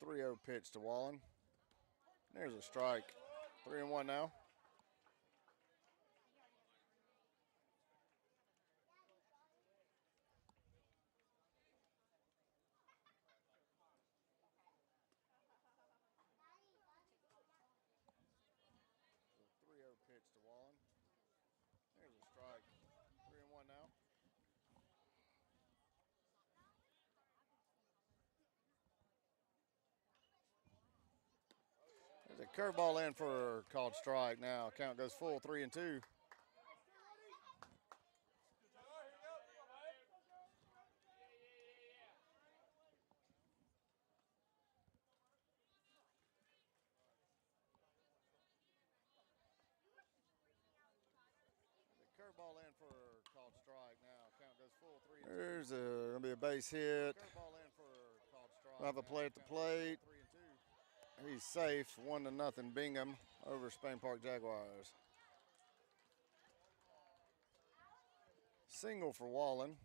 3-0 pitch to Wallen. There's a strike. 3-1 now. The 3-0 pitch to Wallen. There's a strike. 3-1 now. There's a curveball in for a called strike now. Count goes full, 3-2. Curveball in for a called strike now. Count goes full, 3-2. There's going to be a base hit. Curveball in for a called strike. We'll have a play at the plate. 3-2. He's safe, 1-0 Bingham over Spain Park Jaguars. Single for Wallen.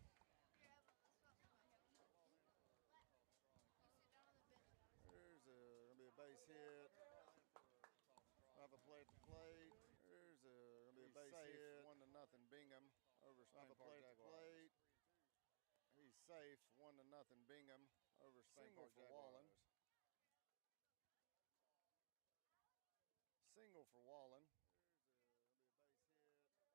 There's going to be a base hit. We'll have a play at the plate. There's going to be a base hit. 1-0 Bingham over Spain Park Jaguars. He's safe, 1-0 Bingham over Spain Park Jaguars. Single for Wallen. There's going to be a base hit.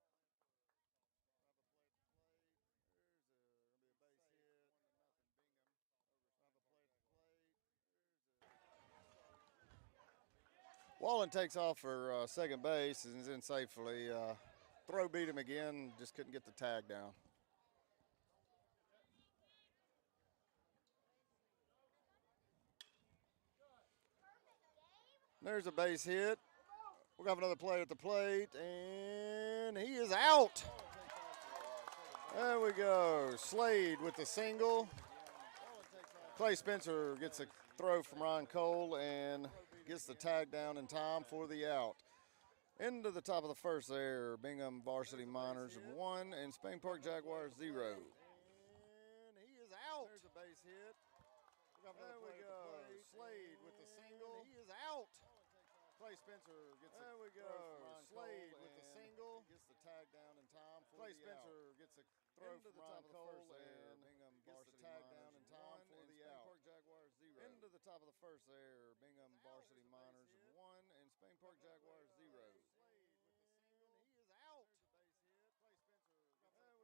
We'll have a play at the plate. There's going to be a base hit. 1-0 Bingham over Spain Park Jaguars. Wallen takes off for second base and is in safely. Throw beat him again, just couldn't get the tag down. There's a base hit. We'll have another play at the plate, and he is out. There we go. Slade with the single. Clay Spencer gets a throw from Ryan Cole and gets the tag down in time for the out. Into the top of the first there, Bingham Varsity Miners 1 and Spain Park Jaguars 0. And he is out. There's a base hit. There we go. Slade with the single. He is out. Clay Spencer gets a Slade with the single. Gets the tag down in time for Clay Spencer gets a throw from Ryan Cole and Bingham gets the tag down in time for the out. Spain Park Jaguars 0. Into the top of the first there, Bingham Varsity Miners 1 and Spain Park Jaguars 0. He is out. There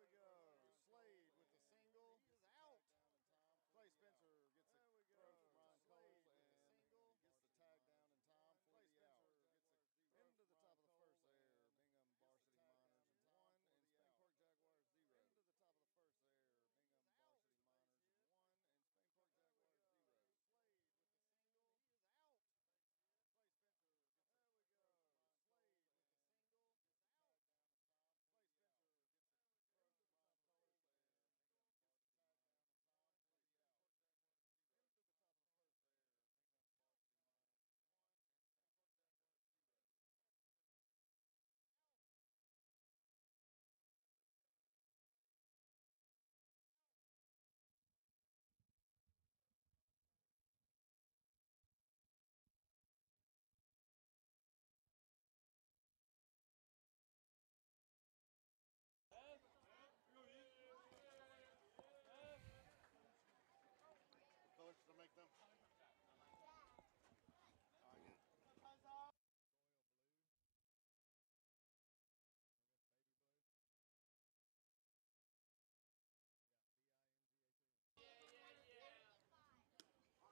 we go. Slade with the single. He is out. Clay Spencer gets a throw from Ryan Cole and gets the tag down in time for the out. Into the top of the first there, Bingham Varsity Miners 1 and Spain Park Jaguars 0. Into the top of the first there, Bingham Varsity Miners 1 and Spain Park Jaguars 0. Slade with the single. He is out. Clay Spencer gets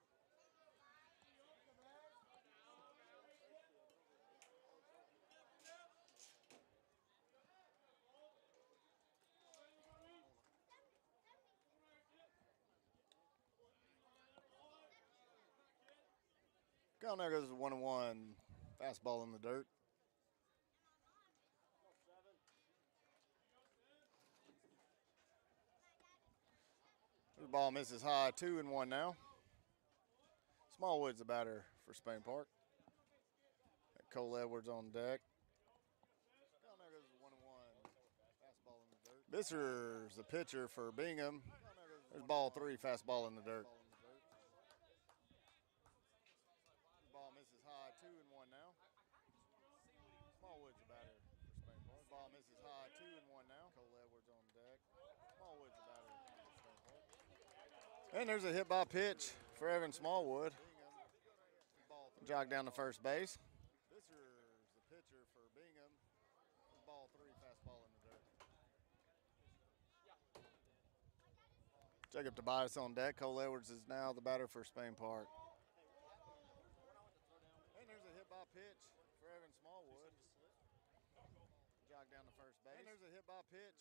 a throw from Ryan Cole and gets the tag down in time for the out. Clay Spencer gets a throw from Ryan Cole and gets the tag down in time for the out. Into the top of the first there, Bingham Varsity Miners 1 and Spain Park Jaguars 0. Colors to make them. Count there goes 1-1. Fastball in the dirt. The ball misses high, 2-1 now. Smallwood's the batter for Spain Park. Got Cole Edwards on deck. Count there goes 1-1. Fastball in the dirt. Visser's the pitcher for Bingham. There's ball 3, fastball in the dirt. And there's a hit by pitch for Evan Smallwood. Jog down to first base. Visser's the pitcher for Bingham. Ball 3, fastball in the dirt. Jacob Tobias on deck. Cole Edwards is now the batter for Spain Park. And there's a hit by pitch for Evan Smallwood. Jog down to first base. And there's a hit by pitch.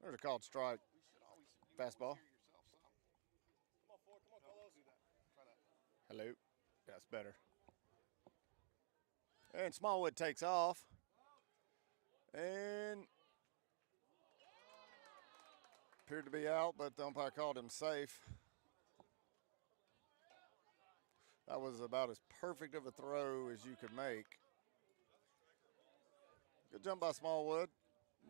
There's a called strike. Fastball. Hello. That's better. And Smallwood takes off. And appeared to be out, but the umpire called him safe. That was about as perfect of a throw as you could make. Good jump by Smallwood.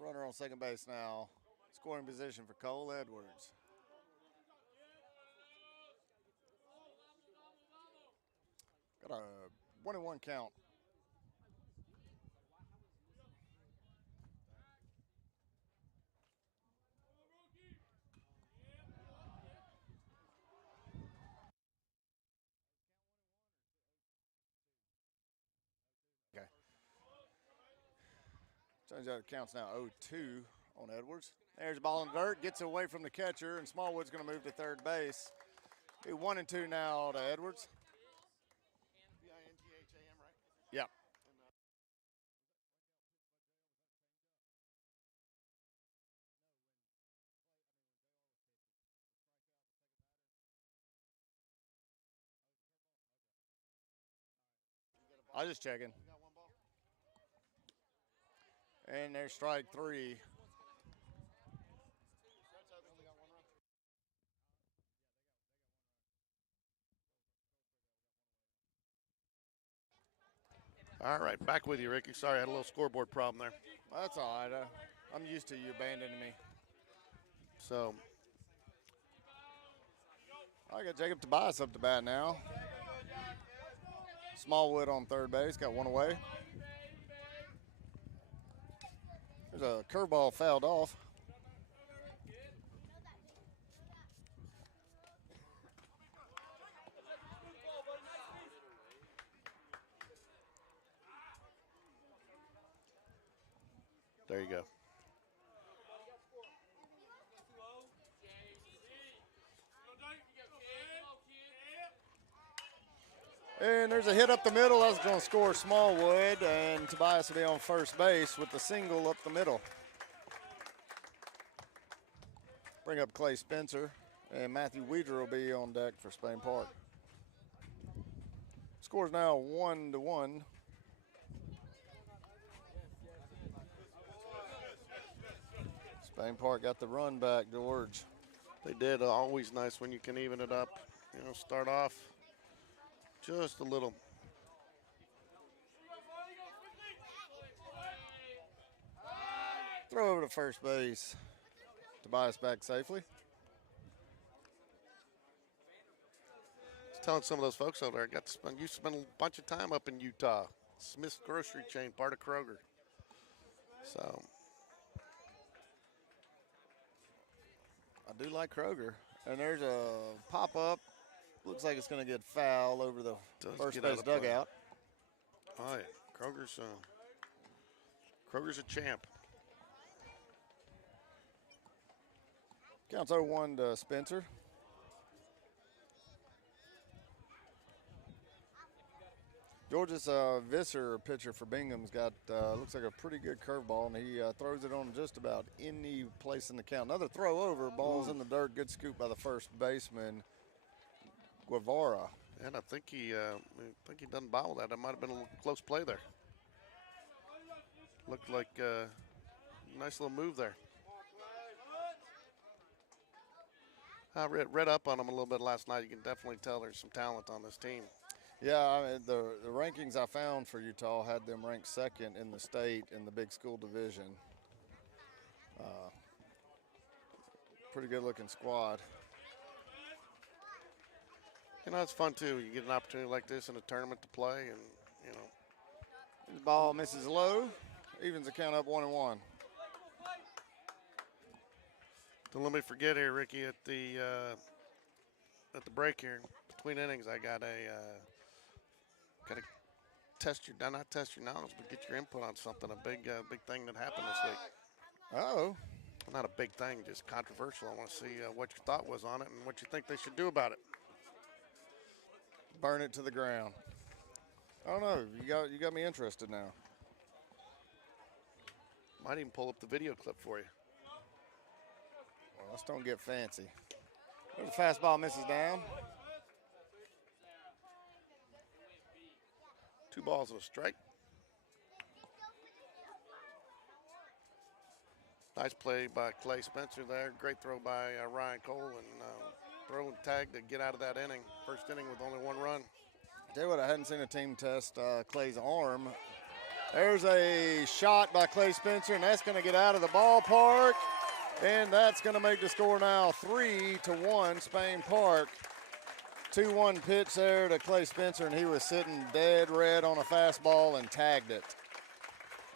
Runner on second base now. Scoring position for Cole Edwards. Got a 1-1 count. Okay. Change out counts now 0-2 on Edwards. There's the ball in the dirt, gets away from the catcher, and Smallwood's going to move to third base. 1-2 now to Edwards. Bingham, right? Yep. I was just checking. And there's strike 3. All right, back with you, Ricky. Sorry, I had a little scoreboard problem there. That's all right. I'm used to you abandoning me. So I got Jacob Tobias up to bat now. Smallwood on third base, got one away. There's a curveball fouled off. there you go. And there's a hit up the middle. That's going to score Smallwood, and Tobias will be on first base with the single up the middle. Bring up Clay Spencer, and Matthew Weeder will be on deck for Spain Park. Score's now 1-1. Spain Park got the run back, George. They did. Always nice when you can even it up. You know, start off just a little. Throw over to first base. Tobias back safely. I was telling some of those folks over there, used to spend a bunch of time up in Utah. Smith's grocery chain, part of Kroger. So I do like Kroger. And there's a pop-up. Looks like it's going to get foul over the first base dugout. Oh, yeah. Kroger's a champ. Counts 0-1 to Spencer. George's Visser, pitcher for Bingham's, got looks like a pretty good curveball, and he throws it on just about any place in the count. Another throw over, ball's in the dirt. Good scoop by the first baseman, Guevara. And I think he done bobble that. That might have been a little close play there. Looked like a nice little move there. I read up on him a little bit last night. You can definitely tell there's some talent on this team. Yeah, I mean, the rankings I found for Utah had them ranked second in the state in the big school division. Pretty good looking squad. You know, it's fun too. You get an opportunity like this in a tournament to play, and you know. The ball misses low, Evens the count up 1-1. Don't let me forget here, Ricky, at the break here, between innings, I got to test your, not test your knowledge, but get your input on something, a big thing that happened this week. Uh-oh. Not a big thing, just controversial. I want to see what your thought was on it and what you think they should do about it. Burn it to the ground. I don't know. You got me interested now. Might even pull up the video clip for you. Well, let's don't get fancy. There's a fastball, misses down. 2 balls and a strike. Nice play by Clay Spencer there. Great throw by Ryan Cole, and throw and tag to get out of that inning. First inning with only 1 run. Tell you what, I hadn't seen a team test Clay's arm. There's a shot by Clay Spencer, and that's going to get out of the ballpark. And that's going to make the score now 3-1, Spain Park. 2-1 pitch there to Clay Spencer, and he was sitting dead red on a fastball and tagged it.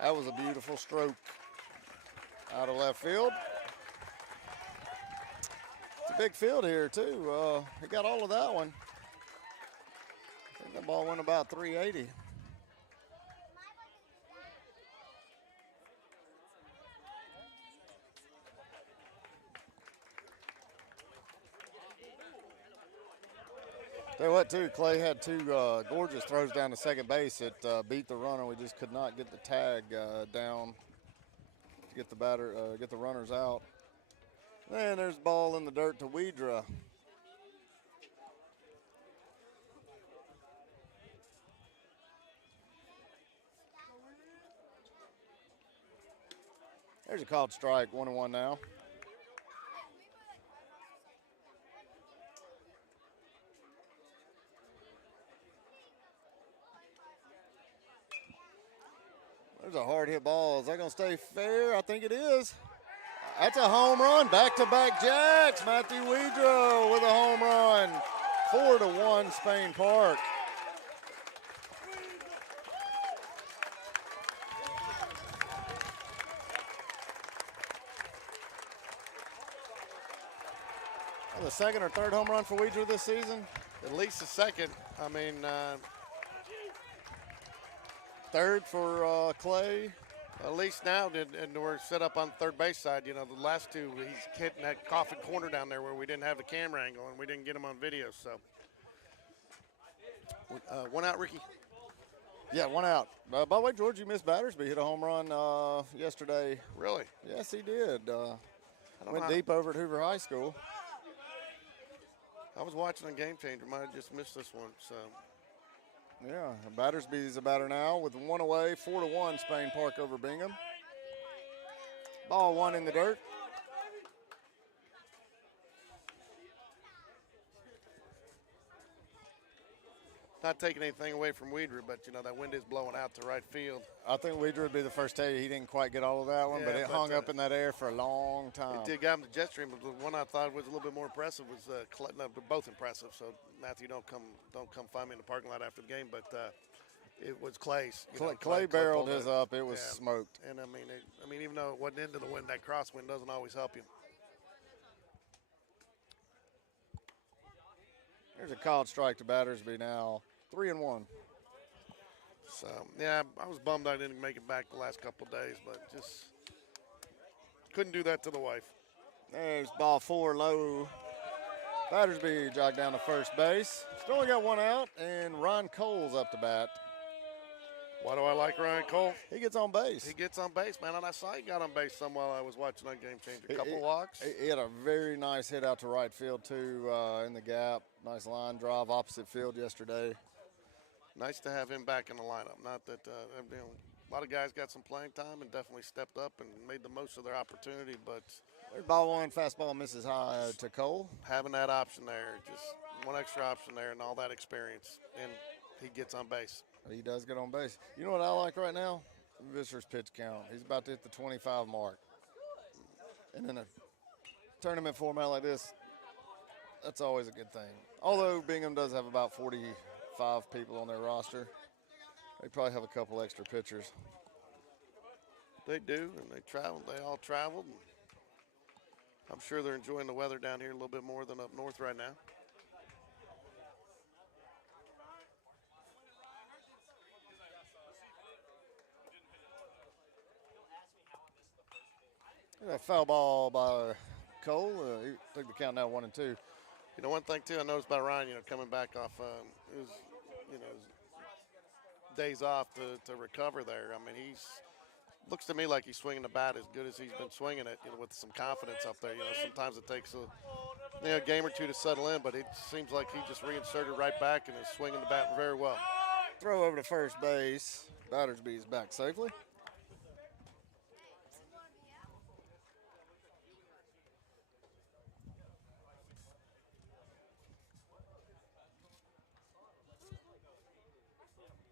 That was a beautiful stroke out of left field. It's a big field here, too. He got all of that one. I think that ball went about 380. Tell you what, too, Clay had 2 gorgeous throws down to second base. It beat the runner. We just could not get the tag down to get the runners out. And there's the ball in the dirt to Weidra. There's a called strike, 1-1 now. There's a hard hit ball. Is that going to stay fair? I think it is. That's a home run. Back-to-back jacks. Matthew Weidra with a home run. 4-1 Spain Park. The second or third home run for Weidra this season? At least the second. I mean, third for Clay. at least now, and we're set up on the third base side. You know, the last 2, he's hitting that coffin corner down there where we didn't have the camera angle and we didn't get him on video. So, 1 out, Ricky. Yeah, 1 out. By the way, George, you missed Battersby. Hit a home run yesterday. Really? Yes, he did. Went deep over at Hoover High School. I was watching on Game Changer. Might have just missed this one. So, yeah, Battersby's a batter now with 1 away, 4-1 Spain Park over Bingham. Ball 1 in the dirt. not taking anything away from Weidra, but, you know, that wind is blowing out to right field. I think Weidra would be the first to tell you he didn't quite get all of that one, but it hung up in that air for a long time. It did got him the jet stream, but the one I thought was a little bit more impressive was they're both impressive. So, Matthew, don't come find me in the parking lot after the game, but it was Clay's. Clay barreled his up. It was smoked. And, I mean, even though it wasn't into the wind, that crosswind doesn't always help you. There's a called strike to Battersby now, 3-1. So, yeah, I was bummed I didn't make it back the last couple of days, but just couldn't do that to the wife. There's ball 4 low. Battersby jogged down to first base. Still only got 1 out, and Ron Cole's up to bat. Why do I like Ryan Cole? He gets on base. He gets on base, man, and I saw he got on base some while I was watching on Game Changer. A couple walks. He had a very nice hit out to right field, too, in the gap. Nice line drive opposite field yesterday. Nice to have him back in the lineup. Not that, you know, a lot of guys got some playing time and definitely stepped up and made the most of their opportunity, but there's ball 1, fastball misses high to Cole. Having that option there, just one extra option there and all that experience, and he gets on base. He does get on base. You know what I like right now? Visser's pitch count. He's about to hit the 25 mark. And in a tournament format like this, that's always a good thing. Although Bingham does have about 45 people on their roster. They probably have a couple extra pitchers. They do, and they traveled. They all traveled. And I'm sure they're enjoying the weather down here a little bit more than up north right now. A foul ball by Cole. He took the count now 1-2. You know, one thing too I noticed about Ryan, coming back off his, his days off to recover there. I mean, looks to me like he's swinging the bat as good as he's been swinging it, with some confidence up there. Sometimes it takes a game or two to settle in, but it seems like he just reinserted right back and is swinging the bat very well. Throw over to first base. Battersby is back safely.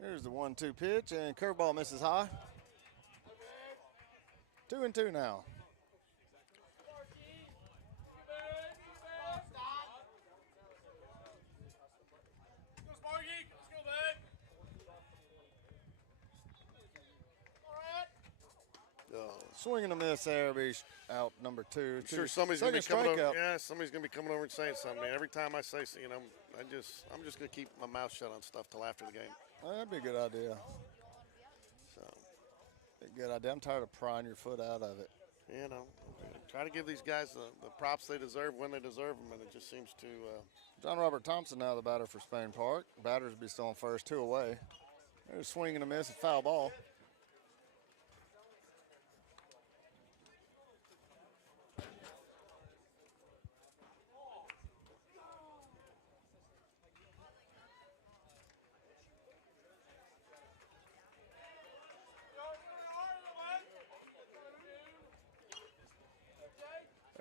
Here's the 1-2 pitch, and curveball misses high. 2-2 now. Swing and a miss there, be out number 2. I'm sure somebody's gonna be coming over. Yeah, somebody's gonna be coming over and saying something. Every time I say, I'm just gonna keep my mouth shut on stuff till after the game. That'd be a good idea. So, good idea. I'm tired of prying your foot out of it. Try to give these guys the props they deserve when they deserve them, and it just seems to. John Robert Thompson now the batter for Spain Park. Battersby still on first, 2 away. There's a swing and a miss, a foul ball.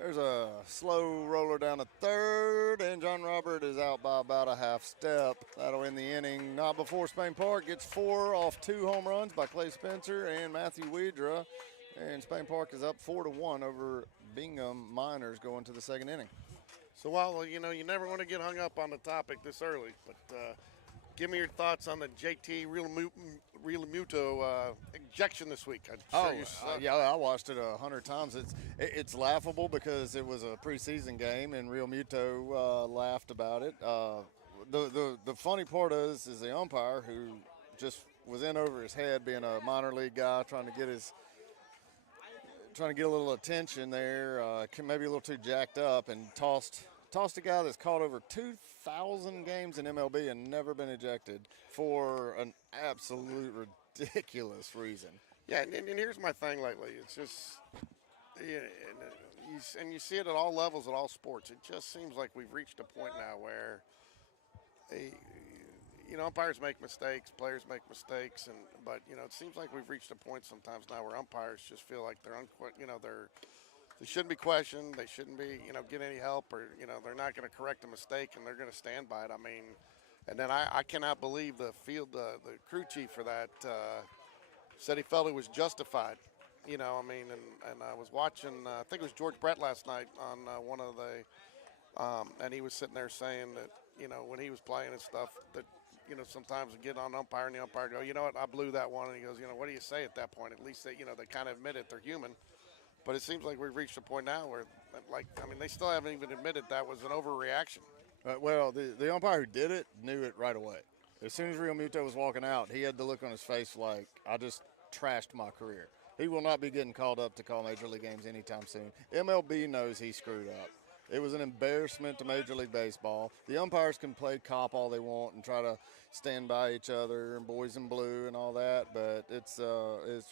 There's a slow roller down to third, and John Robert is out by about a half step. That'll end the inning. Not before Spain Park gets 4 off 2 home runs by Clay Spencer and Matthew Wedra. And Spain Park is up 4-1 over Bingham Miners going to the second inning. So while, you never want to get hung up on the topic this early, but give me your thoughts on the JT Realmuto ejection this week. Yeah, I watched it 100 times. It's laughable because it was a preseason game and Realmuto laughed about it. The funny part is the umpire who just was in over his head, being a minor league guy, trying to get a little attention there. Maybe a little too jacked up and tossed a guy that's caught over 2,000 games in MLB and never been ejected for an absolute ridiculous reason. Yeah, and here's my thing lately. It's just, and you see it at all levels, at all sports. It just seems like we've reached a point now where, umpires make mistakes, players make mistakes, but it seems like we've reached a point sometimes now where umpires just feel like they shouldn't be questioned. They shouldn't be, get any help, or they're not going to correct a mistake, and they're going to stand by it. I mean, and then I cannot believe the crew chief for that said he felt it was justified. And I was watching, I think it was George Brett last night on one of the, and he was sitting there saying that, when he was playing and stuff, that, sometimes we get on umpire and the umpire go, you know what, I blew that one. And he goes, what do you say at that point? At least they kind of admit it, they're human. But it seems like we've reached a point now where, they still haven't even admitted that was an overreaction. Well, the umpire who did it knew it right away. As soon as Realmuto was walking out, he had the look on his face like, I just trashed my career. He will not be getting called up to call Major League games anytime soon. MLB knows he screwed up. It was an embarrassment to Major League Baseball. The umpires can play cop all they want and try to stand by each other and boys in blue and all that, but it's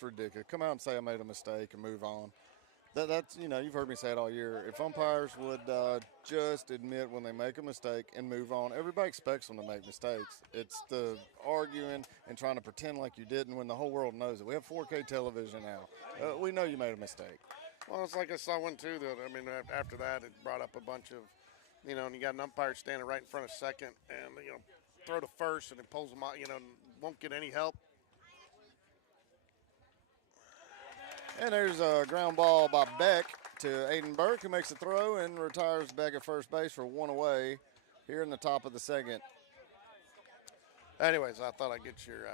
ridiculous. Come out and say I made a mistake and move on. That's you've heard me say it all year. If umpires would just admit when they make a mistake and move on, everybody expects them to make mistakes. It's the arguing and trying to pretend like you didn't when the whole world knows it. We have 4K television now. We know you made a mistake. Well, it's like I saw one too. After that, it brought up a bunch of, and you got an umpire standing right in front of second, and throw to first, and it pulls them out. Won't get any help. And there's a ground ball by Beck to Aiden Burke, who makes a throw and retires Beck at first base for 1 away here in the top of the second. Anyways, I thought I'd get your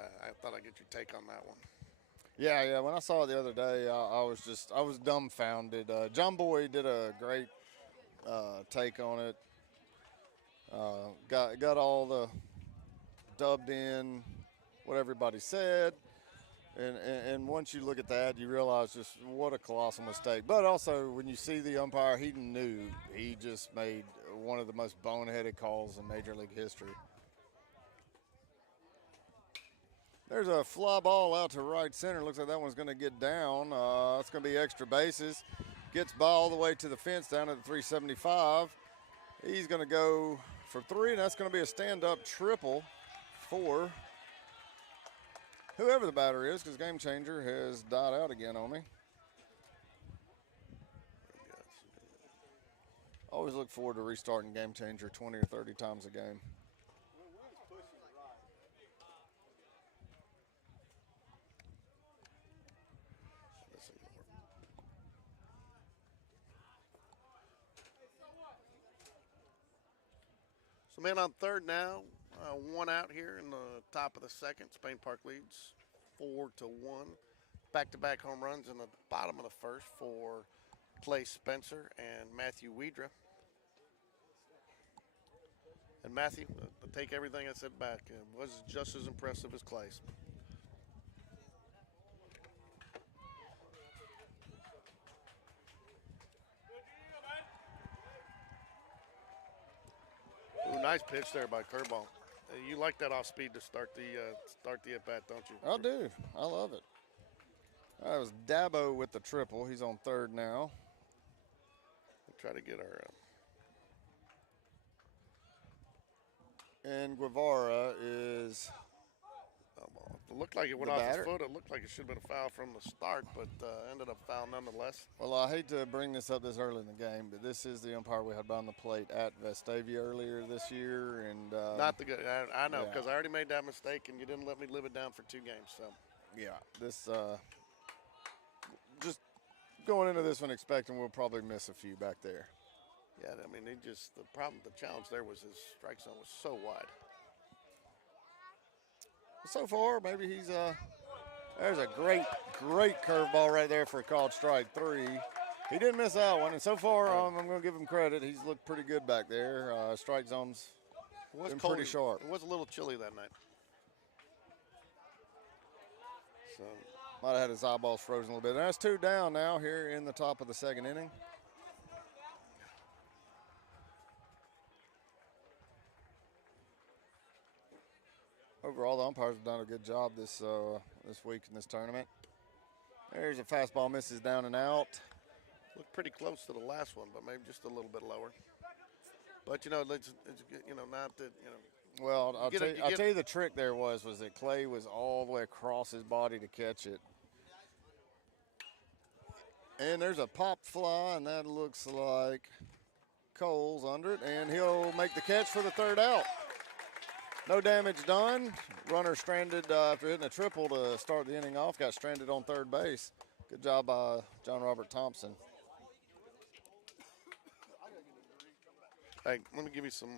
take on that one. Yeah. When I saw it the other day, I was dumbfounded. John Boy did a great take on it. Got all the dubbed in what everybody said. And once you look at that, you realize just what a colossal mistake. But also, when you see the umpire, he knew he just made one of the most boneheaded calls in Major League history. There's a fly ball out to right center. Looks like that one's going to get down. It's going to be extra bases. Gets by all the way to the fence down at the 375. He's going to go for three, and that's going to be a stand-up triple for whoever the batter is, because Game Changer has died out again on me. Always look forward to restarting Game Changer 20 or 30 times a game. So man on third now, one out here in the top of the second. Spain Park leads 4-1. Back-to-back home runs in the bottom of the first for Clay Spencer and Matthew Weedra. And Matthew, take everything I said back. It was just as impressive as Clay's. Ooh, nice pitch there by Curveball. You like that off speed to start the at bat, don't you? I do. I love it. That was Dabo with the triple. He's on third now. We'll try to get our. And Guevara is. It looked like it went off his foot. It looked like it should have been a foul from the start, but ended up foul nonetheless. Well, I hate to bring this up this early in the game, but this is the umpire we had behind the plate at Vestavia earlier this year, and not the good. I know because I already made that mistake, and you didn't let me live it down for 2 games. So yeah, this just going into this one expecting we'll probably miss a few back there. Yeah, I mean, the challenge there was his strike zone was so wide. So far, maybe he's there's a great curveball right there for a called strike 3. He didn't miss that one, and so far I'm going to give him credit. He's looked pretty good back there. Strike zone's been pretty sharp. It was a little chilly that night. So might have had his eyeballs frozen a little bit. And that's 2 down now here in the top of the second inning. Overall, the umpires have done a good job this week in this tournament. There's a fastball, misses down and out. Looked pretty close to the last one, but maybe just a little bit lower. But it's not that Well, I'll tell you the trick there was that Clay was all the way across his body to catch it. And there's a pop fly, and that looks like Cole's under it, and he'll make the catch for the third out. No damage done. Runner stranded after hitting a triple to start the inning off. Got stranded on third base. Good job by John Robert Thompson. Hey, let me give you some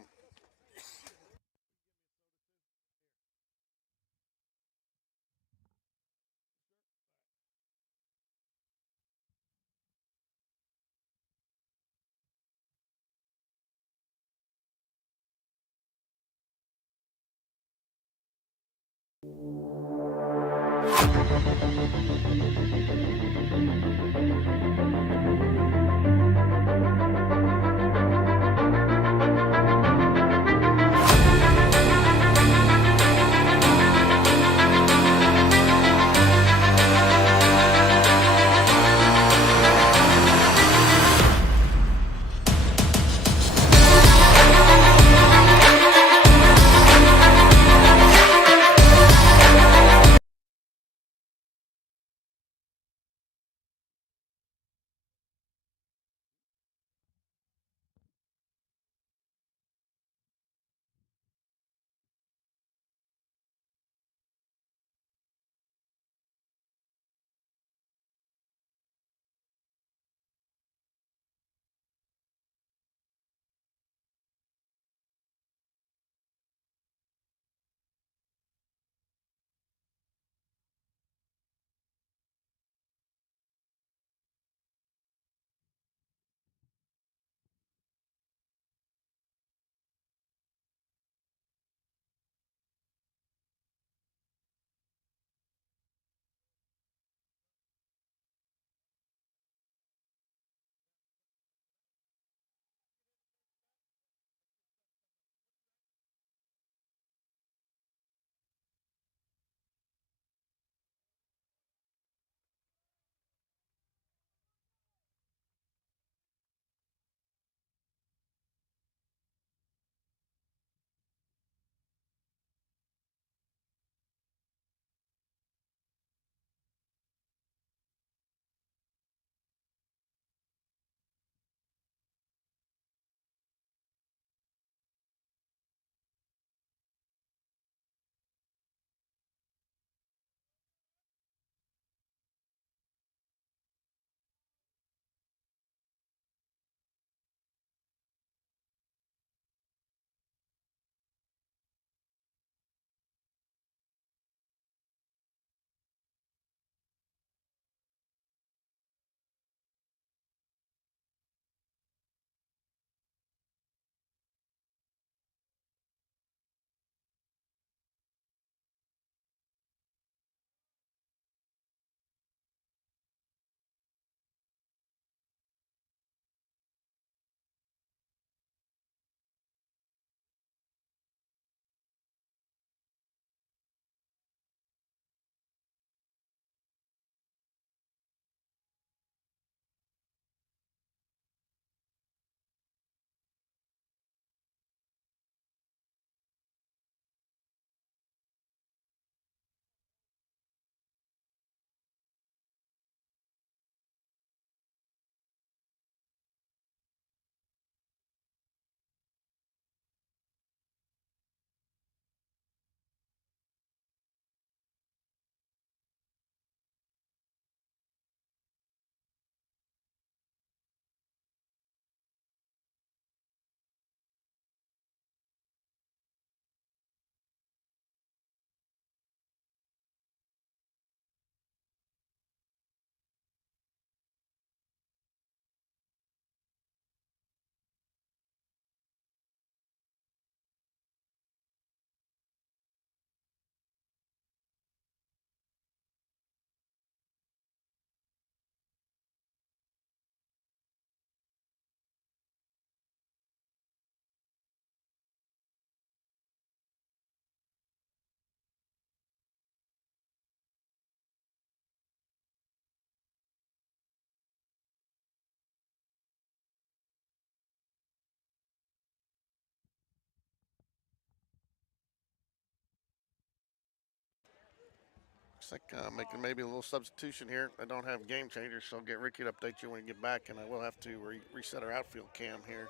Looks like making maybe a little substitution here. I don't have game changers, so I'll get Ricky to update you when you get back, and I will have to reset our outfield cam here.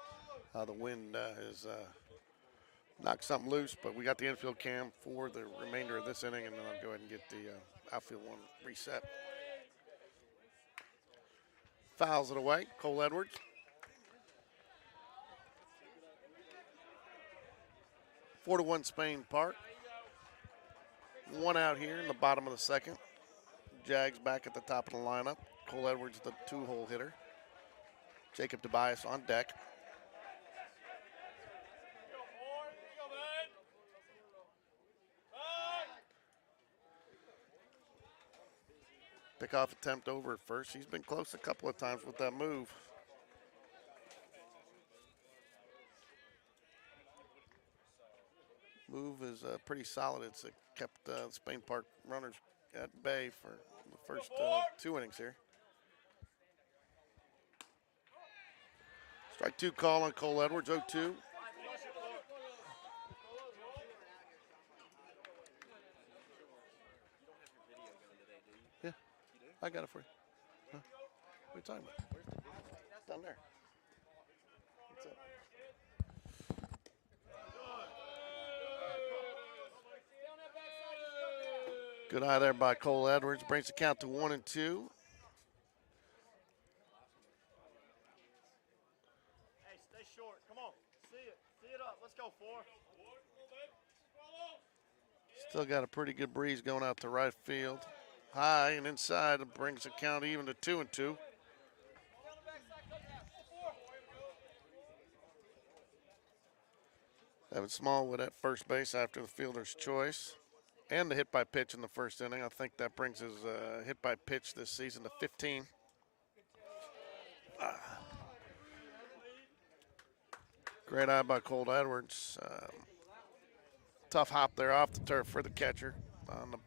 The wind has knocked something loose, but we got the infield cam for the remainder of this inning, and then I'll go ahead and get the outfield one reset. Fouls it away, Cole Edwards. Four to 1 Spain Park. One out here in the bottom of the second. Jags back at the top of the lineup. Cole Edwards, the 2-hole hitter. Jacob Tobias on deck. Pickoff attempt over at first. He's been close a couple of times with that move. Move is pretty solid. It's kept Spain Park runners at bay for the first 2 innings here. Strike 2 call on Cole Edwards, 0-2. Yeah, I got it for you. Huh? What are you talking about? Down there. What's up? Good eye there by Cole Edwards. Brings the count to 1-2. Hey, stay short. Come on. See it. See it up. Let's go, 4. Still got a pretty good breeze going out to right field. High and inside. It brings the count even to 2-2. Evan Smallwood at first base after the fielder's choice. And the hit by pitch in the first inning. I think that brings his hit by pitch this season to 15. Great eye by Cole Edwards. Tough hop there off the turf for the catcher. On the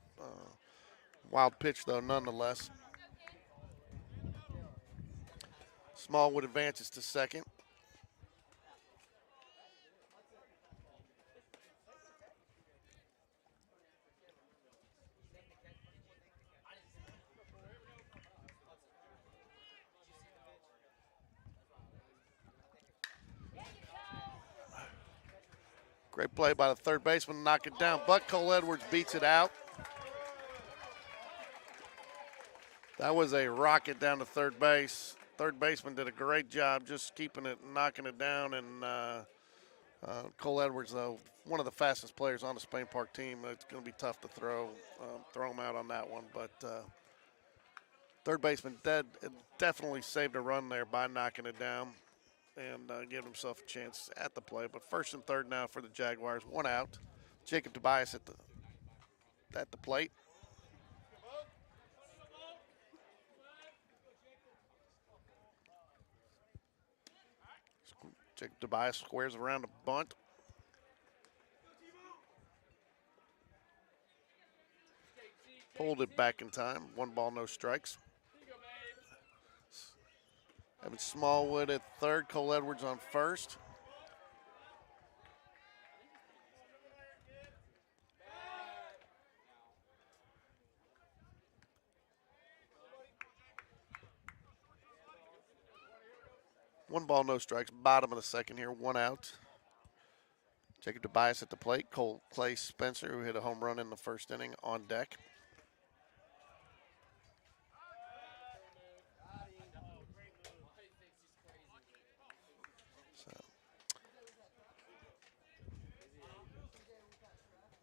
wild pitch, though, nonetheless. Smallwood advances to second. Great play by the third baseman to knock it down, but Cole Edwards beats it out. That was a rocket down to third base. Third baseman did a great job just keeping it and knocking it down. And Cole Edwards, though, one of the fastest players on the Spain Park team. It's going to be tough to throw him out on that one. But third baseman definitely saved a run there by knocking it down and giving himself a chance at the play. But first and third now for the Jaguars. One out. Jacob Tobias at the plate. Jacob Tobias squares around a bunt. Pulled it back in time. 1 ball, no strikes. Evan Smallwood at third. Cole Edwards on first. One ball, no strikes. Bottom of the second here. 1 out. Jacob Tobias at the plate. Clay Spencer, who hit a home run in the first inning, on deck.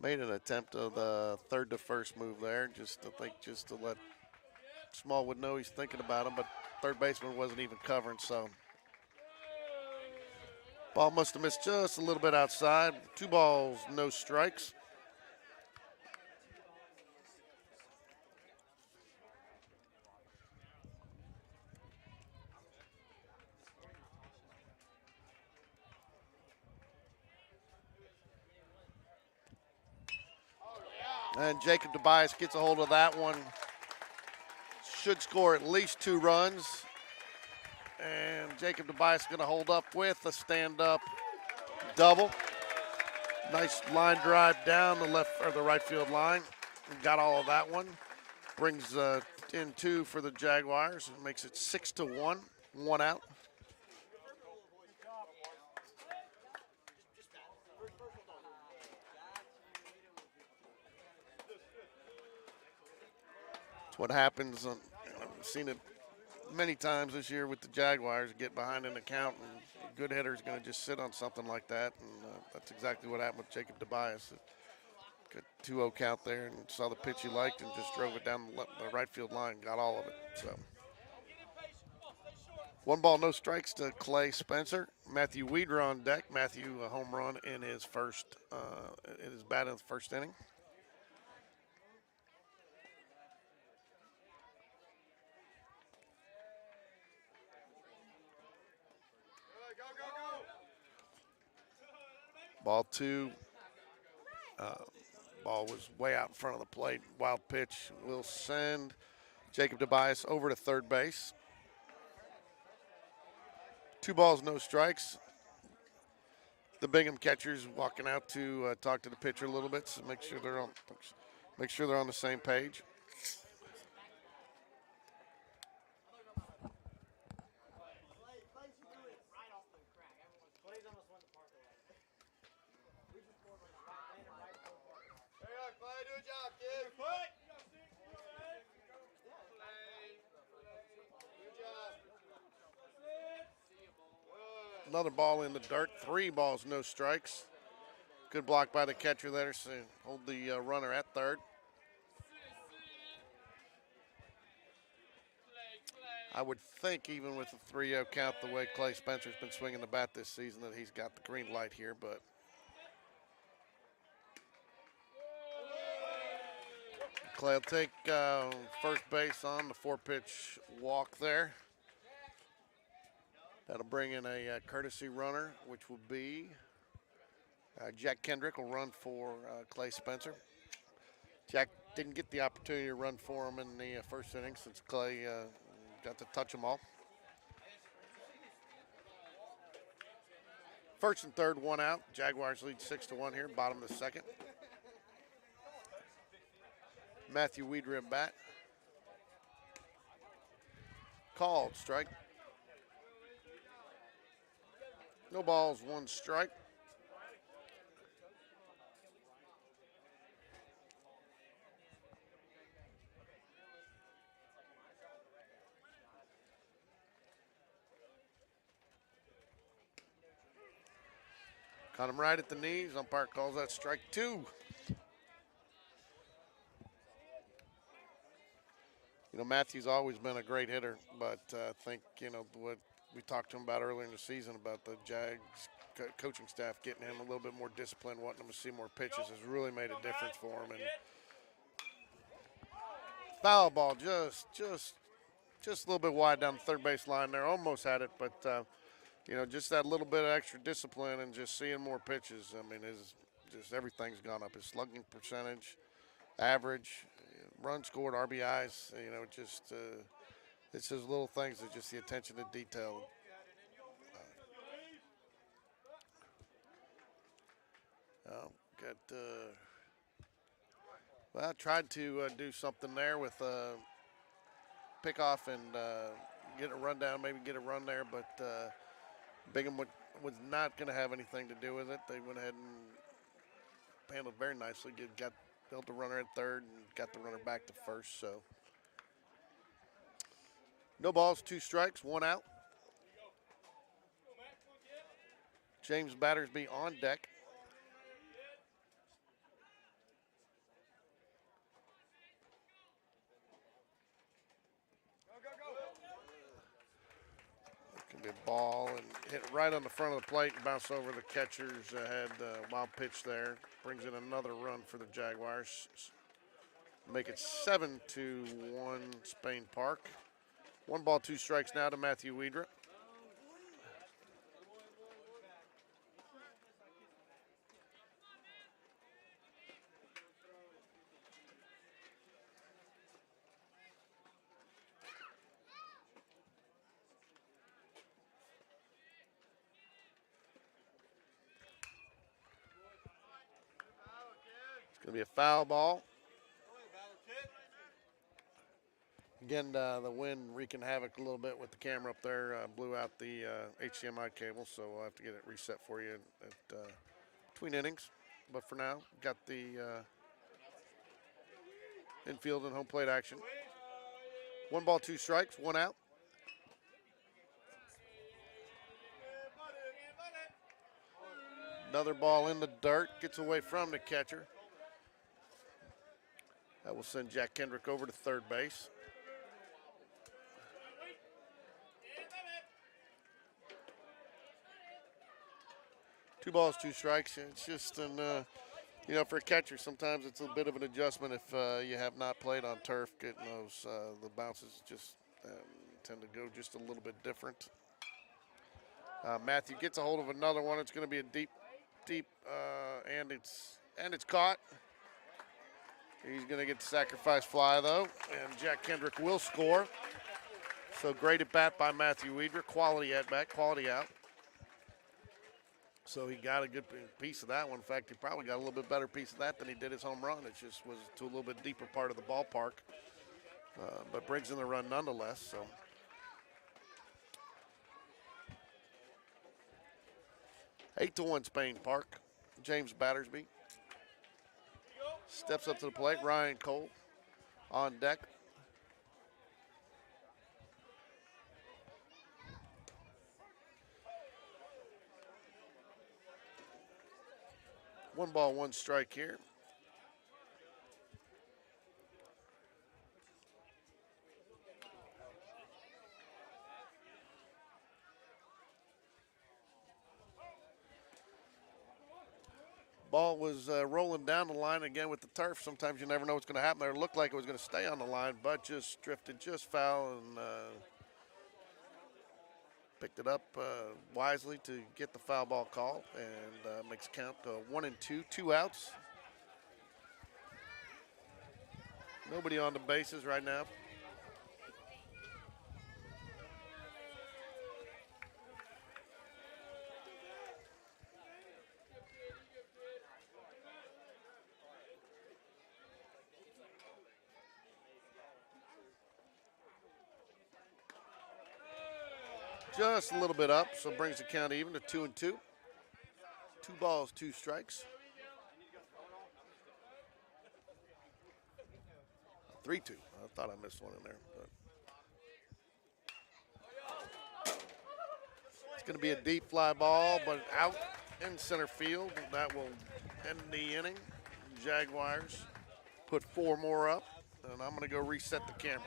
Made an attempt of the third to first move there, just to let Smallwood know he's thinking about him, but third baseman wasn't even covering, so. Ball must have missed just a little bit outside. 2 balls, no strikes. And Jacob Tobias gets a hold of that one. Should score at least 2 runs. And Jacob Tobias is going to hold up with a stand-up double. Nice line drive down the left or the right field line. Got all of that one. Brings in 2 for the Jaguars and makes it 6-1. 1 out. It's what happens. I've seen it many times this year with the Jaguars. Get behind an account, and a good hitter is going to just sit on something like that. And that's exactly what happened with Jacob Tobias. Got 2-0 count there and saw the pitch he liked and just drove it down the right field line, got all of it. So 1 ball, no strikes to Clay Spencer. Matthew Weeder on deck. Matthew, a home run in his bat in the first inning. Ball 2. Ball was way out in front of the plate. Wild pitch will send Jacob Tobias over to third base. 2 balls, no strikes. The Bingham catcher's walking out to talk to the pitcher a little bit, so make sure they're on the same page. Another ball in the dirt. 3 balls, no strikes. Good block by the catcher there, so hold the runner at third. I would think even with the 3-0 count, the way Clay Spencer's been swinging the bat this season, that he's got the green light here, but Clay will take first base on the 4-pitch walk there. That'll bring in a courtesy runner, which will be Jack Kendrick will run for Clay Spencer. Jack didn't get the opportunity to run for him in the first inning since Clay got to touch them all. First and third, 1 out. Jaguars lead 6-1 here, bottom of the second. Matthew Weeder at bat. Called, strike. No balls, 1 strike. Caught him right at the knees. Umpire calls that strike 2. You know, Matthew's always been a great hitter, but I think, you know, what we talked to him about earlier in the season about the Jags coaching staff getting him a little bit more disciplined, wanting him to see more pitches has really made a difference for him. And foul ball, just a little bit wide down the third base line there. Almost had it, but you know, just that little bit of extra discipline and just seeing more pitches. I mean, just everything's gone up. His slugging percentage, average, runs scored, RBIs. You know, it's those little things that just the attention to detail. Well, I tried to do something there with pick off and get a run down, maybe get a run there, but Bingham was not going to have anything to do with it. They went ahead and handled very nicely. Built the runner at third and got the runner back to first. So no balls, 2 strikes, 1 out. James Battersby on deck. Be a ball and hit right on the front of the plate and bounce over the catcher's head. Wild pitch there. Brings in another run for the Jaguars. Make it 7-1 Spain Park. 1 ball, 2 strikes now to Matthew Weeder. It's going to be a foul ball. Again, the wind wreaking havoc a little bit with the camera up there. Blew out the HDMI cable, so I'll have to get it reset for you at between innings. But for now, got the infield and home plate action. 1 ball, 2 strikes, 1 out. Another ball in the dirt, gets away from the catcher. That will send Jack Kendrick over to third base. Two balls, 2 strikes. It's just for a catcher, sometimes it's a bit of an adjustment if you have not played on turf. Getting those the bounces just tend to go just a little bit different. Matthew gets a hold of another one. It's going to be a deep, and it's caught. He's going to get the sacrifice fly though, and Jack Kendrick will score. So great at bat by Matthew Weeder. Quality at bat, quality out. So he got a good piece of that one. In fact, he probably got a little bit better piece of that than he did his home run. It just was to a little bit deeper part of the ballpark, but brings in the run nonetheless. So 8-1 Spain Park. James Battersby steps up to the plate. Ryan Cole on deck. One ball, 1 strike here. Ball was rolling down the line again with the turf. Sometimes you never know what's going to happen there. It looked like it was going to stay on the line, but just drifted just foul and picked it up wisely to get the foul ball call and makes count 1 and 2, 2 outs. Nobody on the bases right now. Just a little bit up, so brings the count even to 2 and 2. 2 balls, 2 strikes. 3-2. I thought I missed one in there. But it's going to be a deep fly ball, but out in center field. That will end the inning. Jaguars put 4 more up, and I'm going to go reset the camera.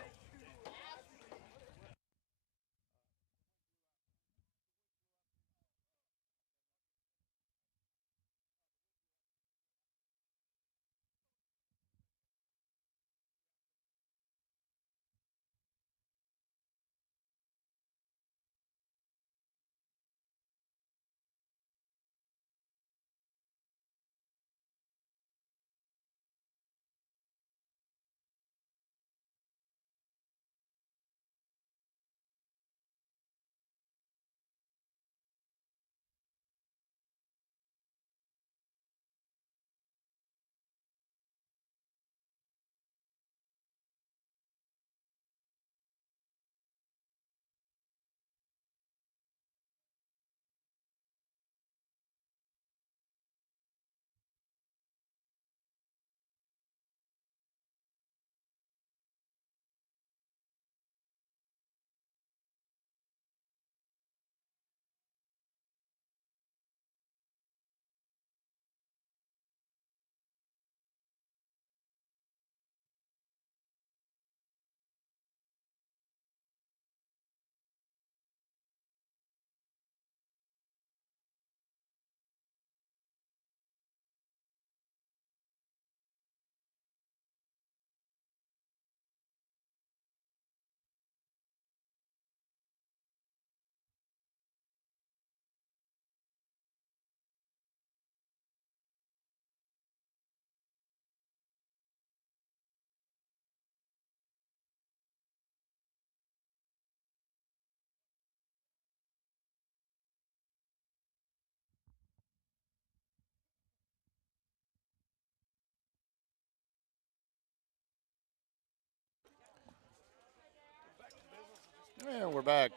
And we're back.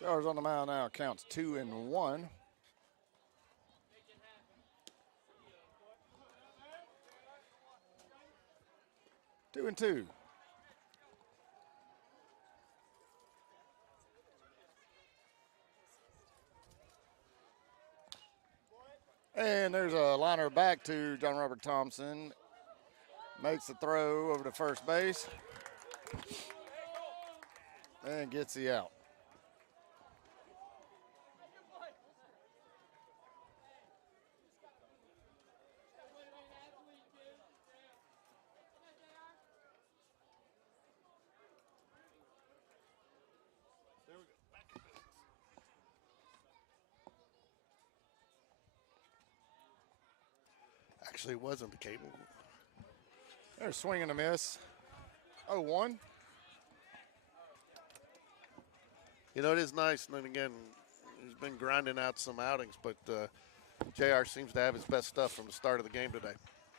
Jars on the mound now. Counts 2-1. Two and two. And there's a liner back to John Robert Thompson. Makes the throw over to first base. And gets the out. Actually, it wasn't the cable. There's swing and a miss. 0-1. You know, it is nice. And then again, he's been grinding out some outings, but JR seems to have his best stuff from the start of the game today.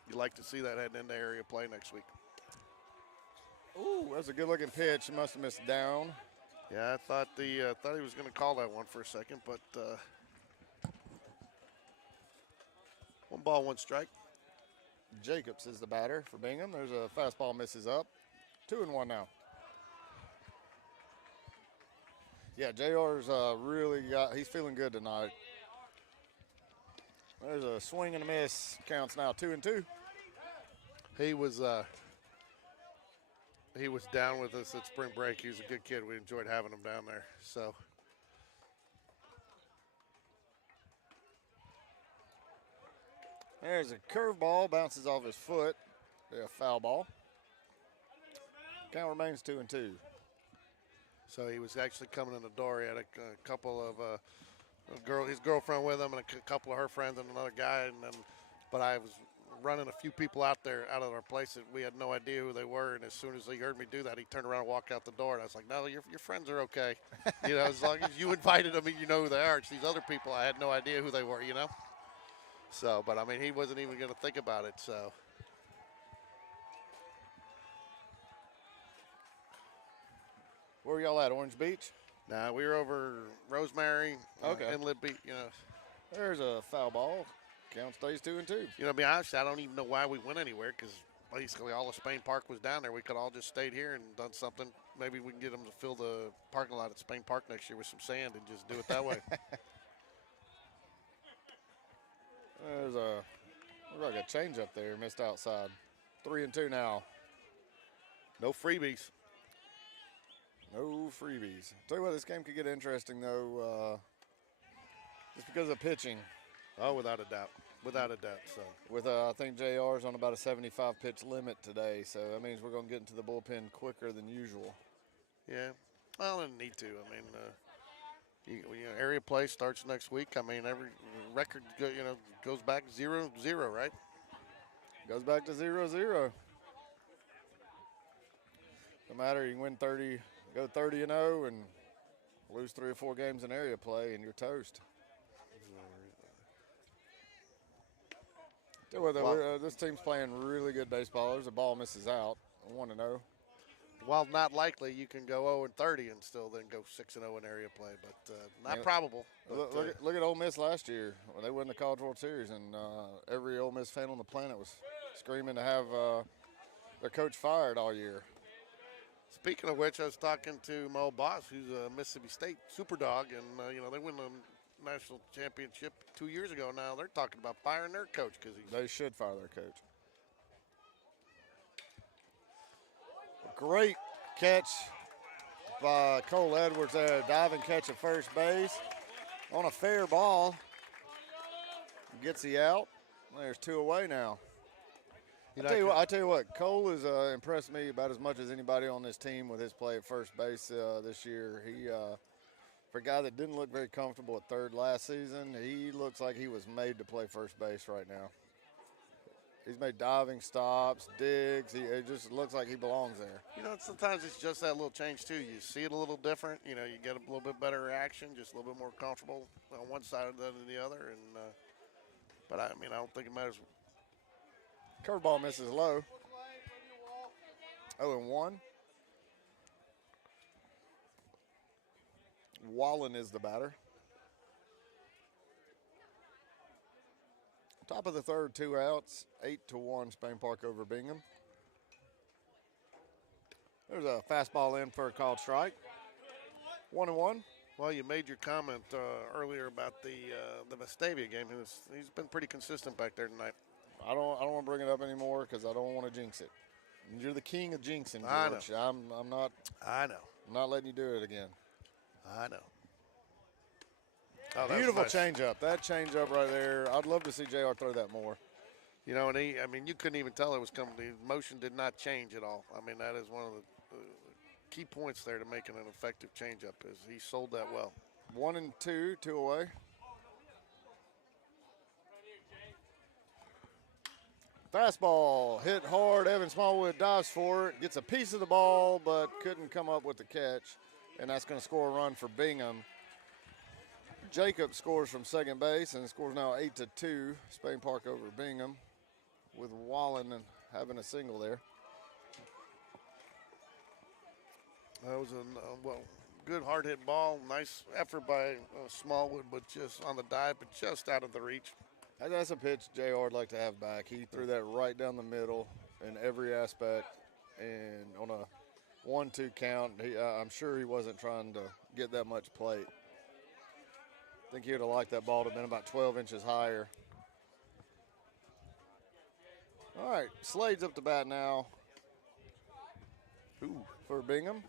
You'd like to see that heading into area play next week. Ooh, that's a good-looking pitch. He must have missed down. Yeah, I thought he was going to call that one for a second, but 1 ball, 1 strike. Jacobs is the batter for Bingham. There's a fastball misses up. 2-1 now. Yeah, JR's he's feeling good tonight. There's a swing and a miss. Counts now 2-2. He was down with us at spring break. He was a good kid. We enjoyed having him down there. So. There's a curveball, bounces off his foot. Yeah, foul ball. Count remains 2-2. So he was actually coming in the door. He had a couple of his girlfriend with him, and a couple of her friends, and another guy. But I was running a few people out of our place that we had no idea who they were. And as soon as he heard me do that, he turned around and walked out the door. And I was like, "No, your friends are okay. You know, as long as you invited them and you know who they are. It's these other people. I had no idea who they were. You know." So, but I mean, he wasn't even going to think about it. So. Where were y'all at, Orange Beach? Nah, we were over Rosemary, Okay. Inlet Beach, you know. There's a foul ball. Count stays 2-2. You know, to be honest, I don't even know why we went anywhere because basically all of Spain Park was down there. We could all just stayed here and done something. Maybe we can get them to fill the parking lot at Spain Park next year with some sand and just do it that way. There's looks like a change up there, missed outside. 3-2 now. No freebies. No freebies. Tell you what, this game could get interesting though, just because of pitching. Oh, without a doubt. Without a doubt. So With I think JR's on about a 75 pitch limit today, so that means we're going to get into the bullpen quicker than usual. yeah, well, didn't need to. I mean, area play starts next week. I mean, every record goes back 0-0, right? Goes back to 0-0. No matter, you can win 30, go 30-0, and lose 3 or 4 games in area play, and you're toast. Tell you what, this team's playing really good baseball. There's a ball misses out, 1-0. While not likely, you can go 0-30 and still then go 6-0 in area play, but not probable. But, Look at Ole Miss last year when they won the College World Series, and every Ole Miss fan on the planet was screaming to have their coach fired all year. Speaking of which, I was talking to my old boss, who's a Mississippi State super dog, and they won the national championship 2 years ago. Now they're talking about firing their coach because They should fire their coach. Great catch by Cole Edwards there, diving catch at first base on a fair ball. Gets the out. There's 2 away now. I tell you what, Cole has impressed me about as much as anybody on this team with his play at first base this year. He, for a guy that didn't look very comfortable at third last season, he looks like he was made to play first base right now. He's made diving stops, digs. It just looks like he belongs there. Sometimes it's just that little change too. You see it a little different. You get a little bit better reaction, just a little bit more comfortable on one side than the other. And but I don't think it matters. Curveball misses low. 0-1. Wallen is the batter. Top of the third, 2 outs, 8-1 Spain Park over Bingham. There's a fastball in for a called strike. 1-1. Well, you made your comment earlier about the Vestavia game. He's been pretty consistent back there tonight. I don't want to bring it up anymore because I don't want to jinx it. You're the king of jinxing, George. I know. I'm not. I know. I'm not letting you do it again. I know. Oh, beautiful nice. changeup. That changeup right there. I'd love to see JR throw that more. You know, and you couldn't even tell it was coming. The motion did not change at all. I mean, that is one of the key points there to making an effective changeup is he sold that well. 1-2, 2 away. Fastball hit hard. Evan Smallwood dives for it, gets a piece of the ball, but couldn't come up with the catch, and that's going to score a run for Bingham. Jacob scores from second base and scores now 8-2. Spain Park over Bingham, with Wallen having a single there. That was a good hard hit ball. Nice effort by Smallwood, but just on the dive, but just out of the reach. That's a pitch JR would like to have back. He threw that right down the middle in every aspect, and on a 1-2 count, I'm sure he wasn't trying to get that much plate. I think he would have liked that ball to have been about 12 inches higher. All right, Slade's up to bat now. Ooh, for Bingham.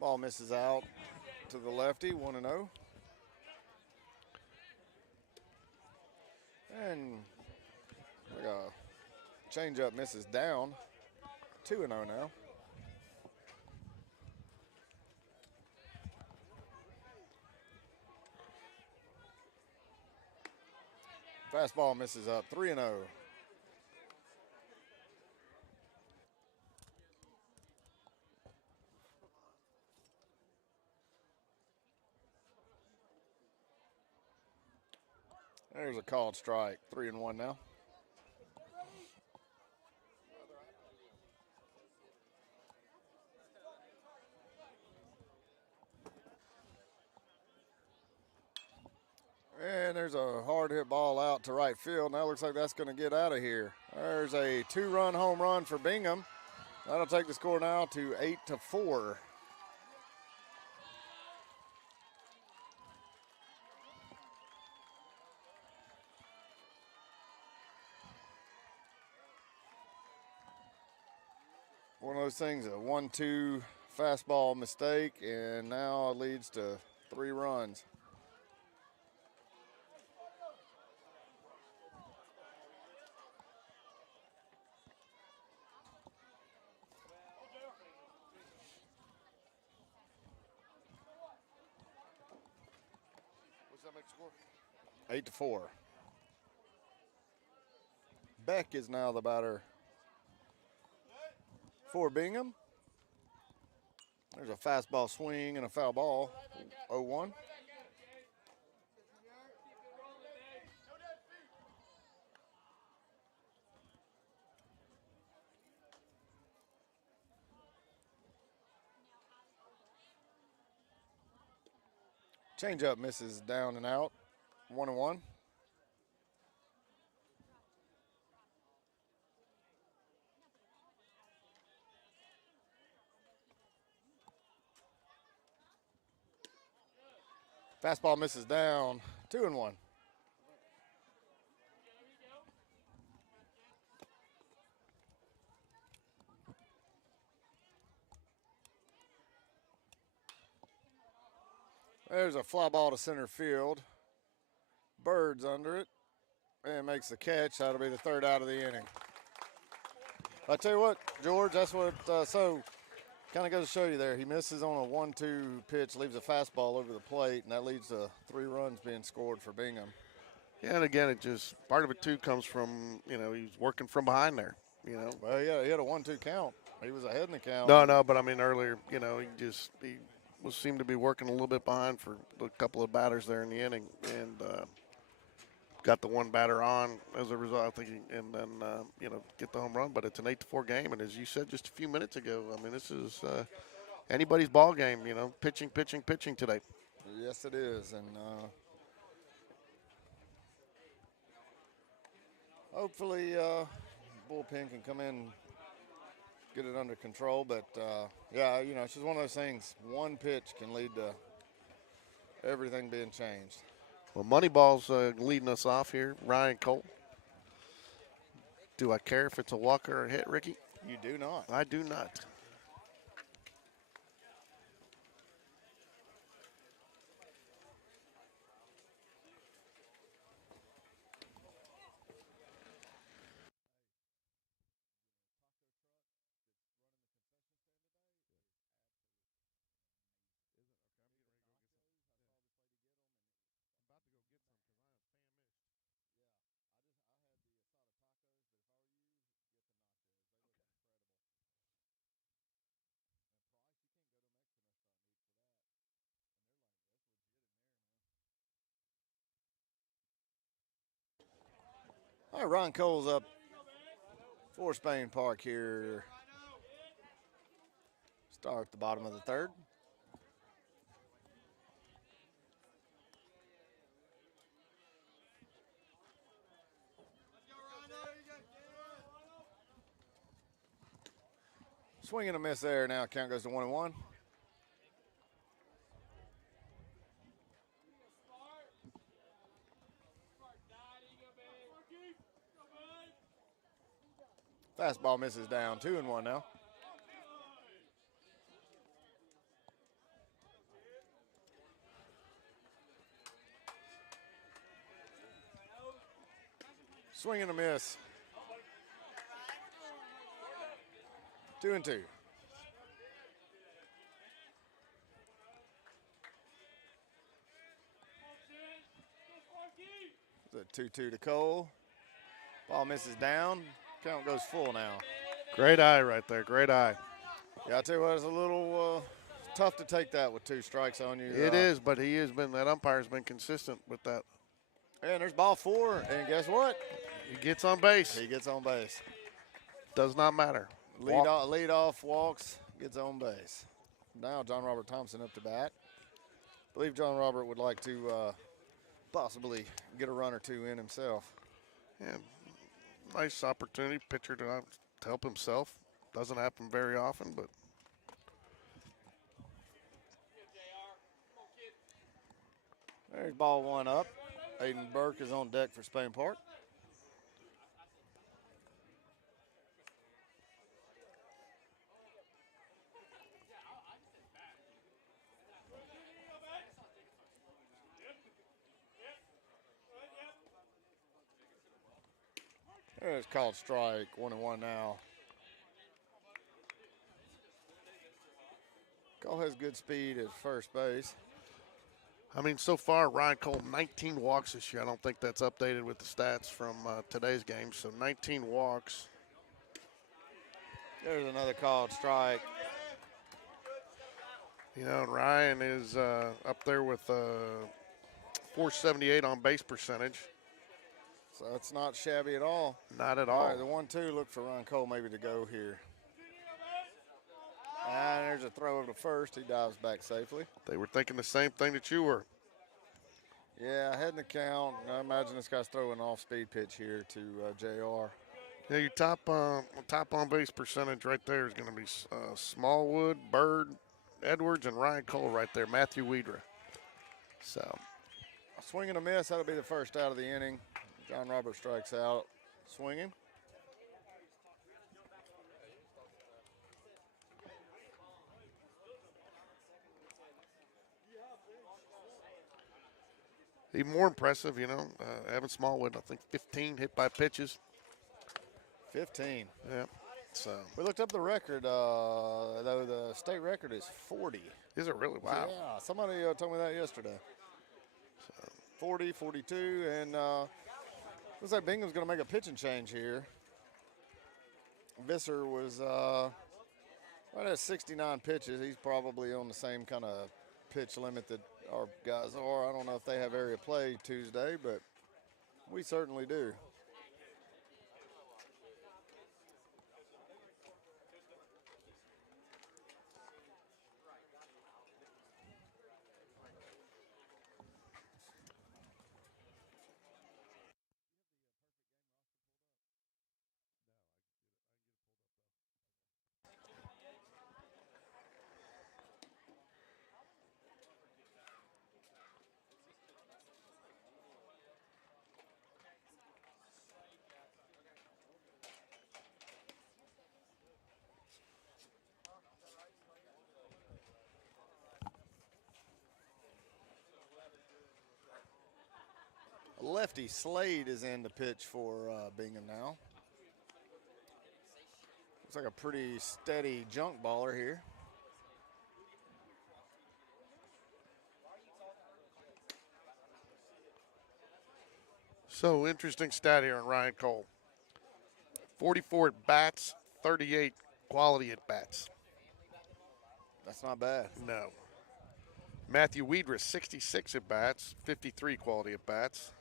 Ball misses out to the lefty, 1-0. And changeup misses down, 2-0 now. Fastball misses up, 3-0. There's a called strike, 3-1 now. And there's a hard hit ball out to right field. Now looks like that's going to get out of here. There's a 2-run home run for Bingham. That'll take the score now to 8-4. One of those things, a 1-2 fastball mistake, and now it leads to 3 runs. What's that make score? 8-4. Beck is now the batter for Bingham. There's a fastball swing and a foul ball, 0-1. Changeup misses down and out, 1-1. Fastball misses down, 2-1. There's a fly ball to center field. Bird's under it and makes the catch. That'll be the 3rd out of the inning. I tell you what, George, that's what, so kind of goes to show you there. He misses on a 1-2 pitch, leaves a fastball over the plate, and that leads to 3 runs being scored for Bingham. Yeah, and again, it just, part of it too comes from, he's working from behind there, Well, yeah, he had a 1-2 count. He was ahead in the count. No, but I mean earlier, he seemed to be working a little bit behind for a couple of batters there in the inning, and got the one batter on as a result, I think, and then get the home run. But it's an 8-4 game, and as you said just a few minutes ago, I mean, this is anybody's ball game. Pitching, pitching, pitching today. Yes, it is, and hopefully bullpen can come in, get it under control. But yeah, it's just one of those things. One pitch can lead to everything being changed. Well, Moneyball's leading us off here. Ryan Cole. Do I care if it's a walk or a hit, Ricky? You do not. I do not. All right, Ron Cole's up for Spain Park here. Start at the bottom of the third. Swing and a miss there. Now count goes to 1-1. Fastball misses down. 2-1 now. Swing and a miss. 2-2. It's a 2-2 to Cole. Ball misses down. Count goes full now. Great eye right there. Great eye. Yeah, I tell you what, it's a little tough to take that with 2 strikes on you. It is, but that umpire's been consistent with that. And there's ball 4, and guess what? He gets on base. He gets on base. Does not matter. Lead off, walks, gets on base. Now John Robert Thompson up to bat. I believe John Robert would like to possibly get a run or 2 in himself. Yeah, nice opportunity, pitcher to help himself. Doesn't happen very often, but. There's ball 1 up. Aiden Burke is on deck for Spain Park. It's called strike. 1-1 now. Cole has good speed at first base. I mean, so far, Ryan Cole, 19 walks this year. I don't think that's updated with the stats from today's game. So 19 walks. There's another called strike. Ryan is up there with 478 on base percentage. So that's not shabby at all. Not at all. All right, the 1-2 look for Ryan Cole maybe to go here. And there's a throw over to first. He dives back safely. They were thinking the same thing that you were. Yeah, heading the count. I imagine this guy's throwing an off-speed pitch here to JR. Yeah, your top on base percentage right there is going to be Smallwood, Bird, Edwards, and Ryan Cole right there. Matthew Weedra. So, a swing and a miss. That'll be the first out of the inning. John Roberts strikes out, swinging. Even more impressive, Evan Smallwood, I think 15 hit by pitches. 15. Yeah. So we looked up the record, though the state record is 40. Is it really? Wow. Yeah, somebody told me that yesterday. So 40, 42, and looks like Bingham's going to make a pitching change here. Visser was right at 69 pitches. He's probably on the same kind of pitch limit that our guys are. I don't know if they have area play Tuesday, but We certainly do. Lefty Slade is in the pitch for Bingham now. Looks like a pretty steady junk baller here. So interesting stat here on Ryan Cole. 44 at bats, 38 quality at bats. That's not bad. No. Matthew Weedrus, 66 at bats, 53 quality at bats.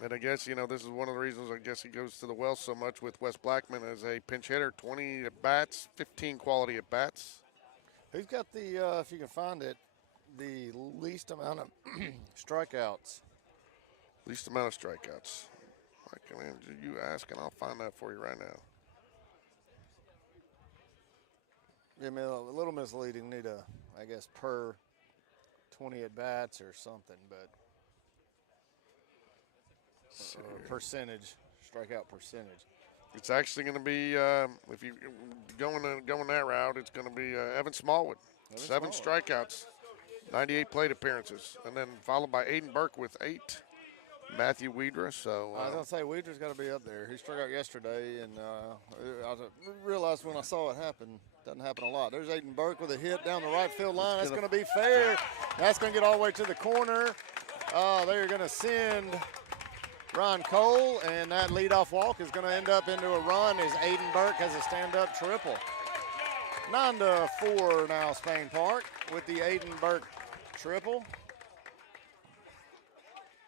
And I guess, this is one of the reasons I guess he goes to the well so much with Wes Blackman as a pinch hitter. 20 at bats, 15 quality at bats. Who's got the, if you can find it, the least amount of strikeouts? Least amount of strikeouts. You ask and I'll find that for you right now. Yeah, I mean, a little misleading. Need I guess, per 20 at bats or something, but percentage, strikeout percentage. It's actually going to be, if you going that route, it's going to be Evan Smallwood. 7 strikeouts, 98 plate appearances, and then followed by Aiden Burke with 8. Matthew Weedrus. So I was going to say, Weedrus got to be up there. He struck out yesterday, and I realized when I saw it happen, doesn't happen a lot. There's Aiden Burke with a hit down the right field line. That's going to be fair. That's going to get all the way to the corner. They're going to send Ron Cole, and that leadoff walk is going to end up into a run as Aiden Burke has a stand-up triple. 9-4 now, Spain Park with the Aiden Burke triple.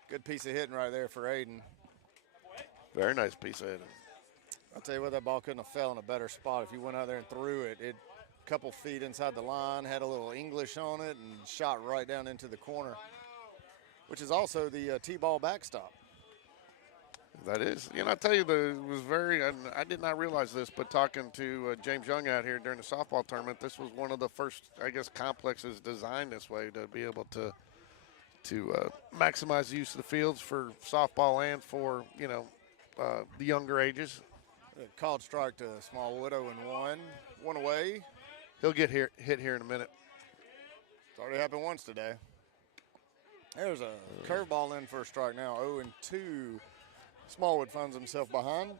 Good piece of hitting right there for Aiden. Very nice piece of hitting. I'll tell you what, that ball couldn't have fell in a better spot. If you went out there and threw it, a couple feet inside the line, had a little English on it, and shot right down into the corner, which is also the T-ball backstop. That is. I tell you, it was very, I did not realize this, but talking to James Young out here during the softball tournament, this was one of the first, I guess, complexes designed this way to be able to maximize the use of the fields for softball and for, the younger ages. Called strike to Smallwood, 0-1. One away. He'll get hit here in a minute. It's already happened once today. There's a curveball in for a strike now, 0-2. Smallwood finds himself behind.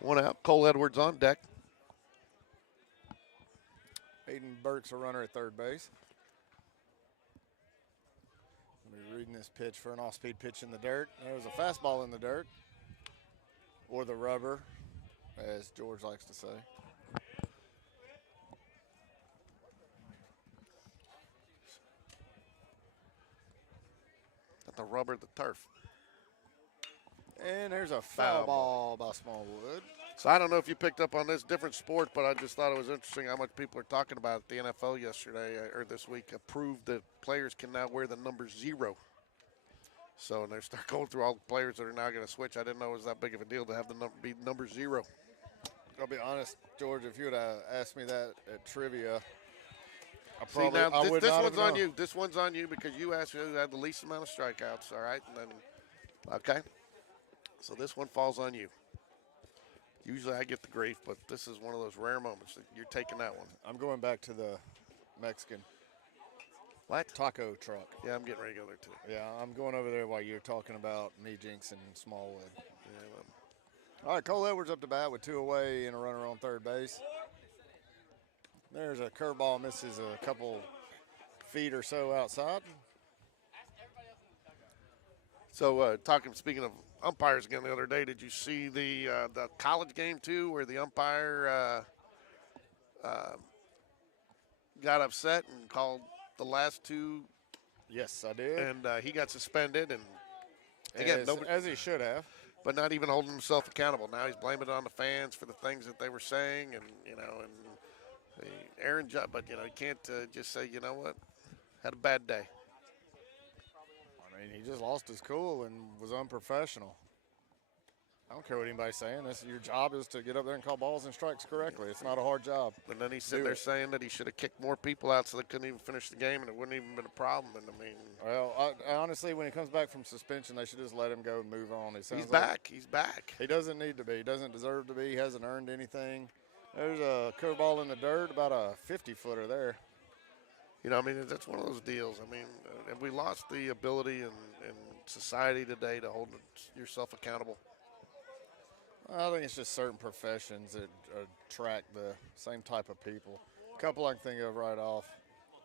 1 out. Cole Edwards on deck. Aiden Burke's a runner at third base. We're reading this pitch for an off-speed pitch in the dirt. There was a fastball in the dirt, or the rubber, as George likes to say. At the rubber, the turf. And there's a foul ball by Smallwood. So I don't know if you picked up on this, different sport, but I just thought it was interesting how much people are talking about the NFL yesterday or this week. Approved that players can now wear the number 0. So when they start going through all the players that are now going to switch, I didn't know it was that big of a deal to have the be number 0. I'll be honest, George, if you would have asked me that at trivia, this one's on you. This one's on you because you asked me who had the least amount of strikeouts, all right? And then, okay. So this one falls on you. Usually I get the grief, but this is one of those rare moments that you're taking that one. I'm going back to the Mexican. What? Taco truck. Yeah, I'm getting ready to go there too. Yeah, I'm going over there while you're talking about me jinxing Smallwood. Yeah, all right, Cole Edwards up to bat with 2 away and a runner on third base. There's a curveball, misses a couple feet or so outside. So, speaking of umpires again the other day, did you see the college game too, where the umpire got upset and called the last two, Yes, I did. and he got suspended. And again, nobody, As he should have. but not even holding himself accountable. Now he's blaming it on the fans for the things that they were saying, and Aaron Judge. But you can't just say, you know what, had a bad day. I mean, he just lost his cool and was unprofessional. I don't care what anybody's saying. Your job is to get up there and call balls and strikes correctly. It's not a hard job. And then he's sitting there saying that he should have kicked more people out so they couldn't even finish the game, and it wouldn't even been a problem. And I mean, well, honestly, when he comes back from suspension, they should just let him go and move on. He's back. He's back. He doesn't need to be. He doesn't deserve to be. He hasn't earned anything. There's a curveball in the dirt, about a 50-footer there. I mean, that's one of those deals. I mean, and we lost the ability in society today to hold yourself accountable. I think it's just certain professions that attract the same type of people. A couple I can think of right off.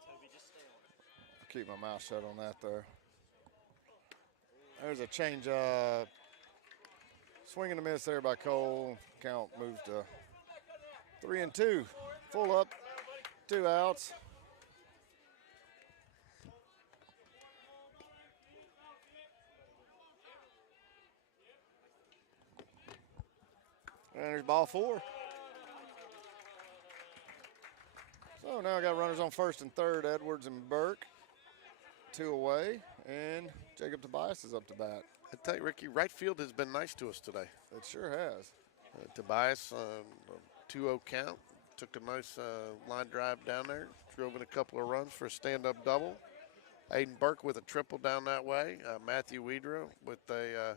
I'll keep my mouth shut on that there. There's a change. Swing and a miss there by Cole. Count moves to 3-2. Full up, 2 outs. And there's ball 4. So now I got runners on first and third, Edwards and Burke. 2 away, and Jacob Tobias is up to bat. I tell you, Ricky, right field has been nice to us today. It sure has. Tobias, 2-0 count, took a nice line drive down there, drove in a couple of runs for a stand-up double. Aiden Burke with a triple down that way. Matthew Wedra with a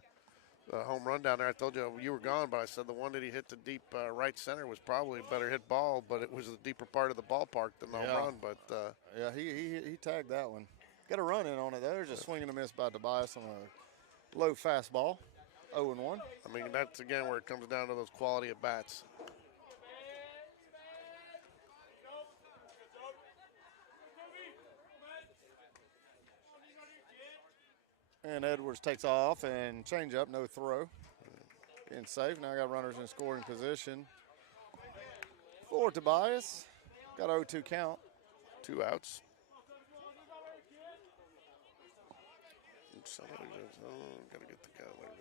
home run down there. I told you were gone, but I said the one that he hit to deep right center was probably a better hit ball, but it was the deeper part of the ballpark than the home run. But yeah, he tagged that one. Got a run in on it. There's a swing and a miss by Tobias on a low fastball. 0-1. I mean, that's again where it comes down to those quality at bats. And Edwards takes off and change up, no throw. Getting safe. Now I got runners in scoring position. For Tobias. Got 0-2 count. 2 outs. Gotta get the guy there.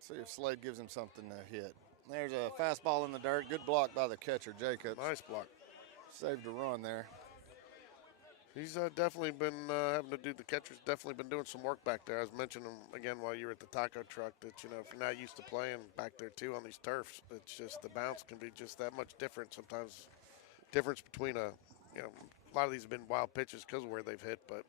See if Slade gives him something to hit. There's a fastball in the dirt. Good block by the catcher, Jacobs. Nice block. Saved a run there. He's definitely been having to do, the catcher's definitely been doing some work back there. I was mentioning again while you were at the taco truck that, if you're not used to playing back there too on these turfs, it's just the bounce can be just that much different. Sometimes difference between a lot of these have been wild pitches because of where they've hit, but.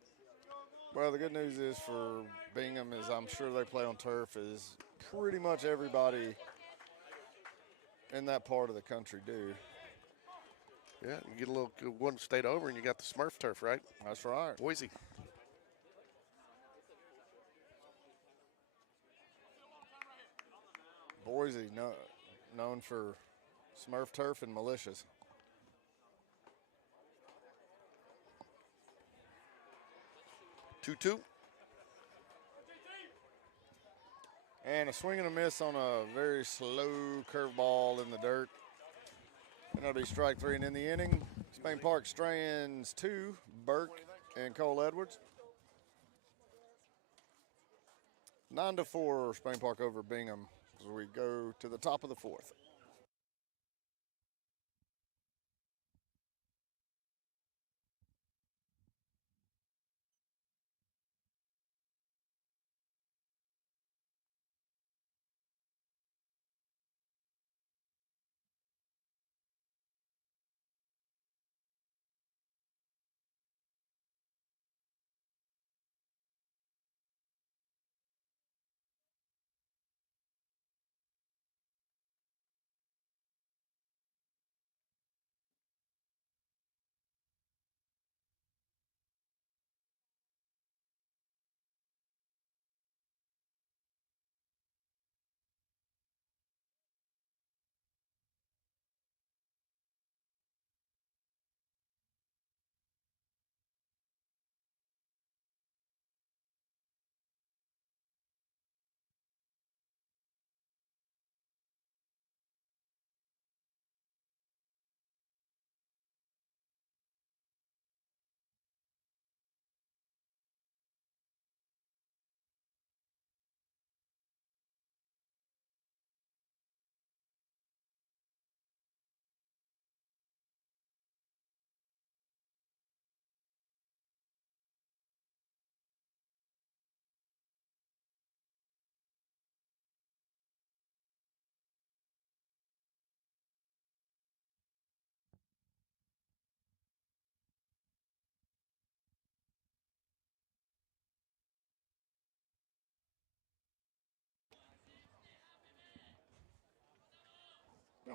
Well, the good news is for Bingham is I'm sure they play on turf is pretty much everybody in that part of the country do. Yeah, you get a little one state over and you got the Smurf turf, right? That's right. Boise. Boise, known for Smurf turf and militias. 2-2. And a swing and a miss on a very slow curveball in the dirt. And that'll be strike 3. And in the inning, Spain Park Strands 2, Burke and Cole Edwards. 9-4, Spain Park over Bingham as we go to the top of the 4th.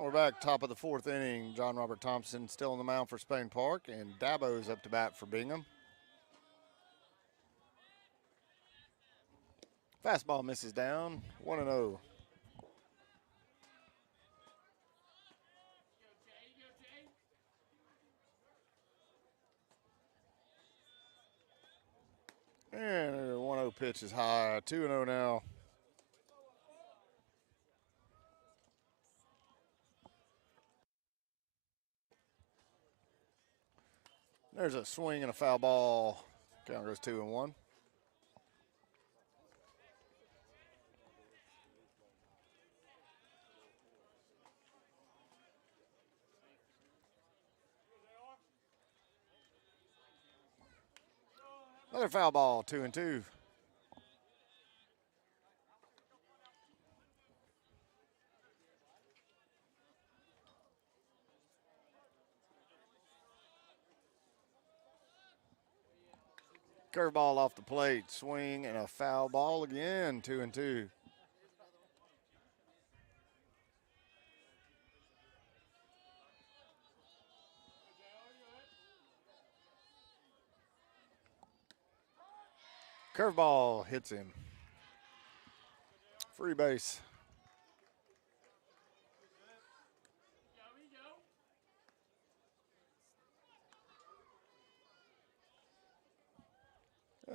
We're back, top of the fourth inning. John Robert Thompson still on the mound for Spain Park, and Dabo's up to bat for Bingham. Fastball misses down, 1-0. And the 1-0 pitch is high, 2-0 now. There's a swing and a foul ball. Count goes 2-1. Another foul ball, 2-2. Curveball off the plate, swing and a foul ball again, 2-2. Curveball hits him. Free base.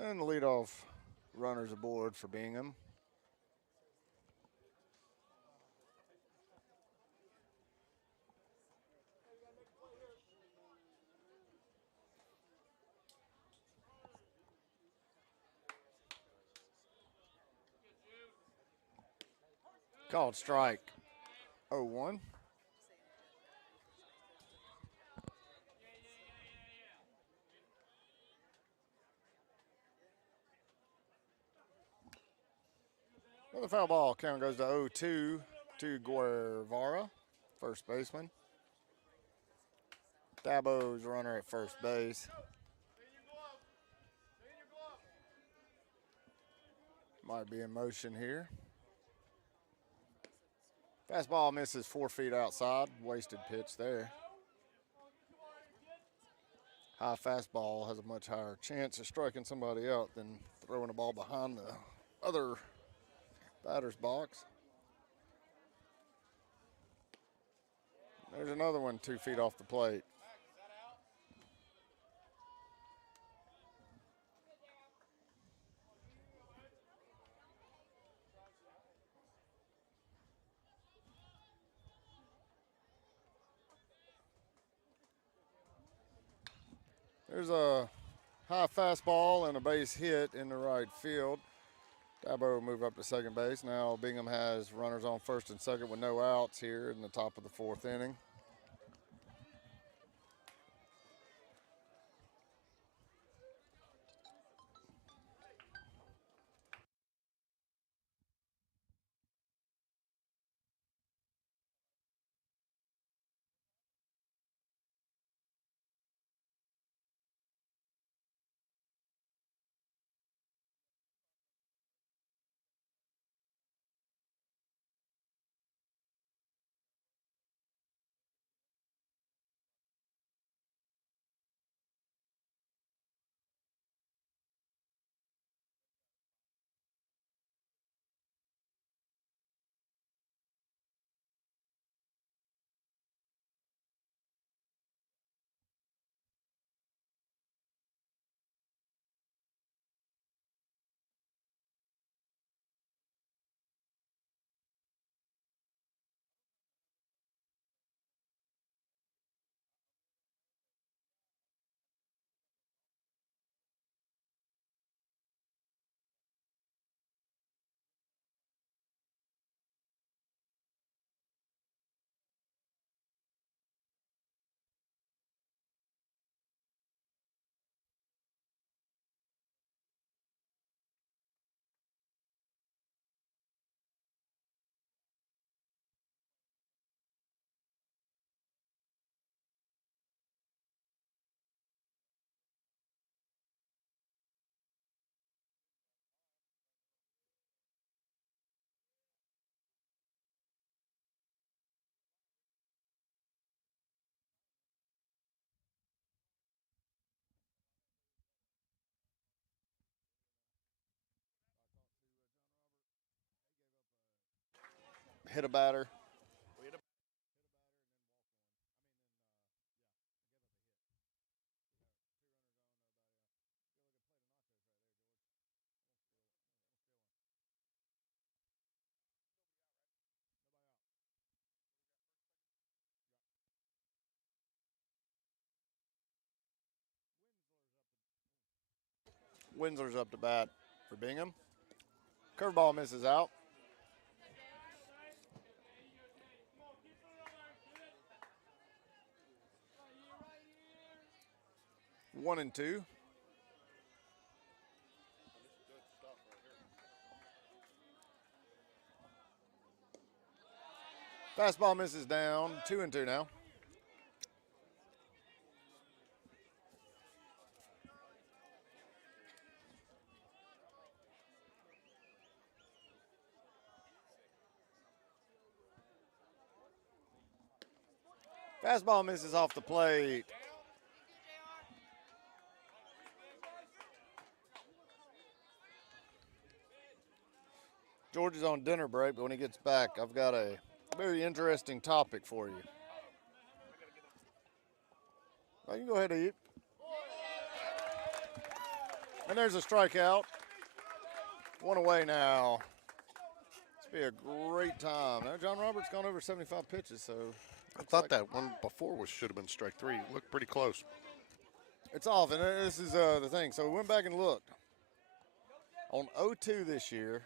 And the leadoff runner's aboard for Bingham. Called strike, 0-1. Another foul ball. Count goes to 0-2 to Guevara, first baseman. Dabo's runner at first base. Might be in motion here. Fastball misses 4 feet outside. Wasted pitch there. High fastball has a much higher chance of striking somebody out than throwing a ball behind the other batter's box. There's another one 2 feet off the plate. There's a high fastball and a base hit in the right field. Dabo will move up to second base. Now Bingham has runners on first and second with no outs here in the top of the fourth inning. hit a batter. Winslow's up to bat for Bingham. Curveball misses out. One and two. Fastball misses down. 2-2 now. Fastball misses off the plate. George is on dinner break, but when he gets back, I've got a very interesting topic for you. Well, you can go ahead and eat. And there's a strikeout. One away now. It's be a great time. Now, John Roberts gone over 75 pitches, so I thought that one before should have been strike three. Looked pretty close. it's off, and this is the thing. So we went back and looked. On 0-2 this year,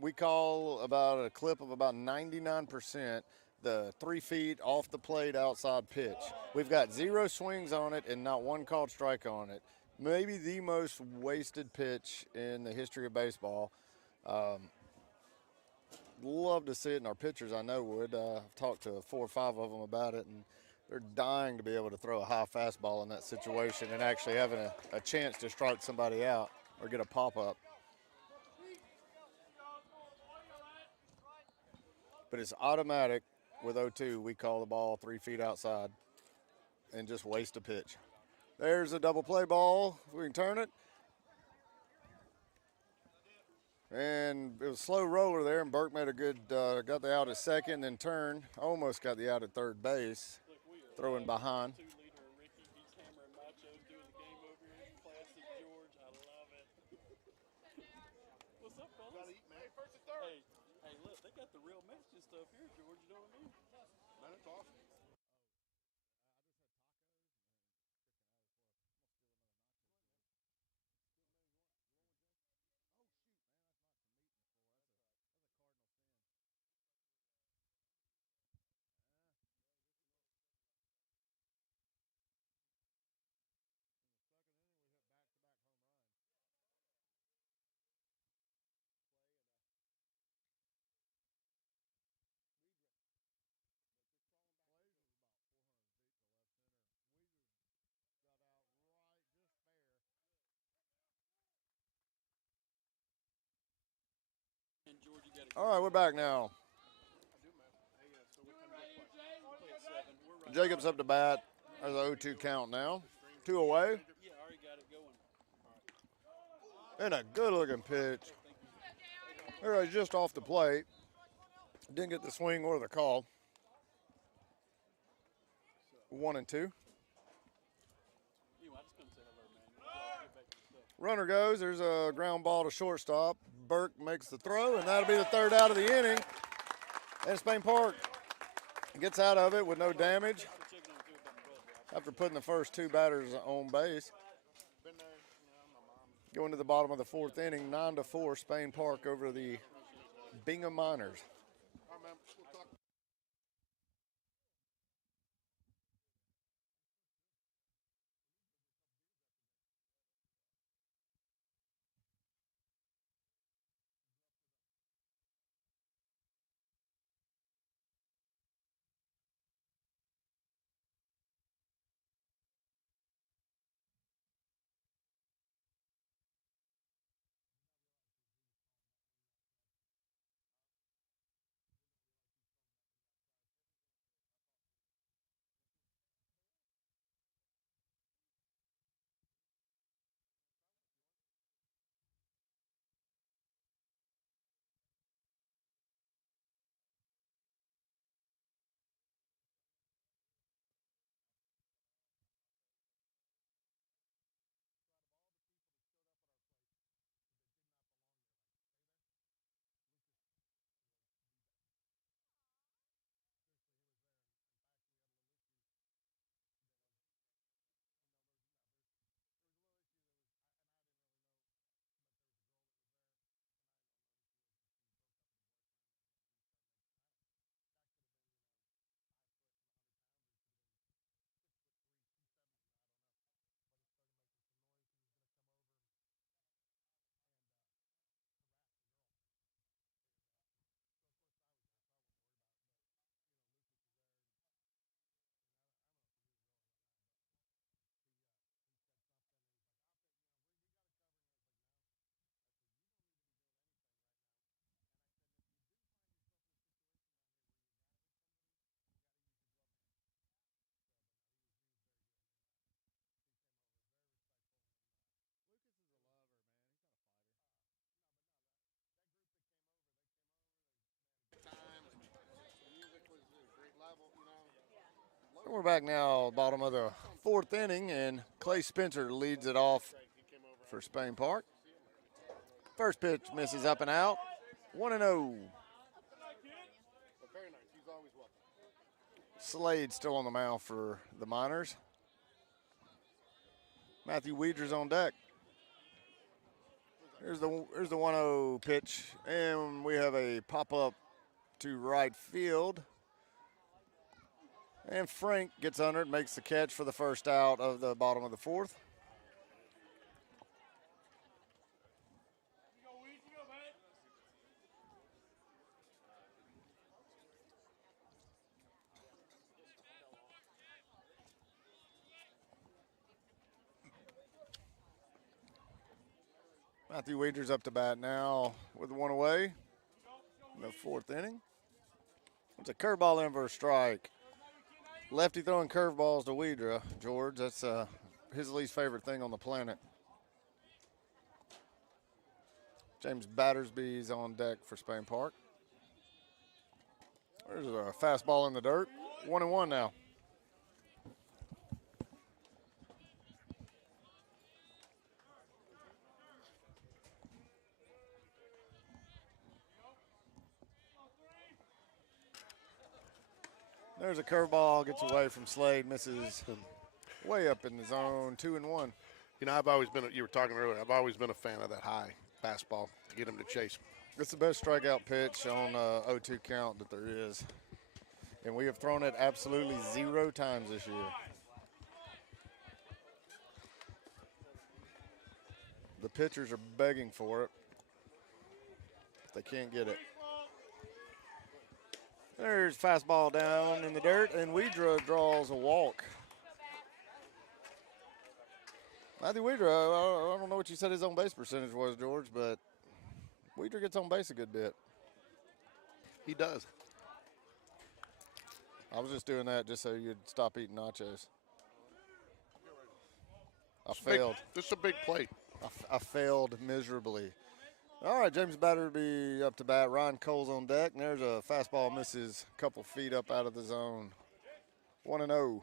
we call about a clip of about 99% the 3 feet off the plate outside pitch. We've got 0 swings on it and not one called strike on it. Maybe the most wasted pitch in the history of baseball. Love to see it, and our pitchers I know would. I've talked to 4 or 5 of them about it, and they're dying to be able to throw a high fastball in that situation and actually having a chance to strike somebody out or get a pop-up. But it's automatic with 0-2. We call the ball 3 feet outside and just waste a pitch. There's a double play ball. We can turn it. And it was a slow roller there, and Burke made a good, got the out at second, then turned. Almost got the out at third base, throwing behind. What's up, fellas? Hey, look, they got the real Mexican stuff here, George. You know what I mean? Man, it's awesome. George, you gotta All right, we're back now. Jacobs up to bat. There's an 0-2 count now. 2 away. Yeah, I already got it going. And a good-looking pitch. There, just off the plate. Didn't get the swing or the call. 1 and 2. Anyway, I just couldn't say hello, man. Get back to the stuff. Runner goes. There's a ground ball to shortstop. Burke makes the throw, and that'll be the third out of the inning. And Spain Park gets out of it with no damage after putting the first 2 batters on base. Going to the bottom of the 4th inning, 9-4, Spain Park over the Bingham Miners. We're back now, bottom of the 4th inning, and Clay Spencer leads it off for Spain Park. First pitch misses up and out. 1-0. Slade still on the mound for the Miners. Matthew Weeders on deck. Here's the 1-0 pitch, and we have a pop-up to right field. And Frank gets under it, makes the catch for the first out of the bottom of the 4th. Matthew Weeders up to bat now with 1 away in the 4th inning. It's a curveball in for a strike. Lefty throwing curveballs to Weedra, George. That's his least favorite thing on the planet. James Battersby's on deck for Spain Park. There's a fastball in the dirt. 1-1 now. There's a curveball, gets away from Slade, misses way up in the zone, 2-1. You know, I've always been, you were talking earlier, I've always been a fan of that high fastball to get him to chase. It's the best strikeout pitch on 0-2 count that there is. And we have thrown it absolutely 0 times this year. The pitchers are begging for it. They can't get it. There's fastball down in the dirt, and Weedra draws a walk. Matthew Weedra, I don't know what you said his on base percentage was, George, but Weedra gets on base a good bit. He does. I was just doing that just so you'd stop eating nachos. I failed. This is a big plate. I failed miserably. All right, James Batterby up to bat. Ryan Cole's on deck, and there's a fastball misses a couple feet up out of the zone. 1-0.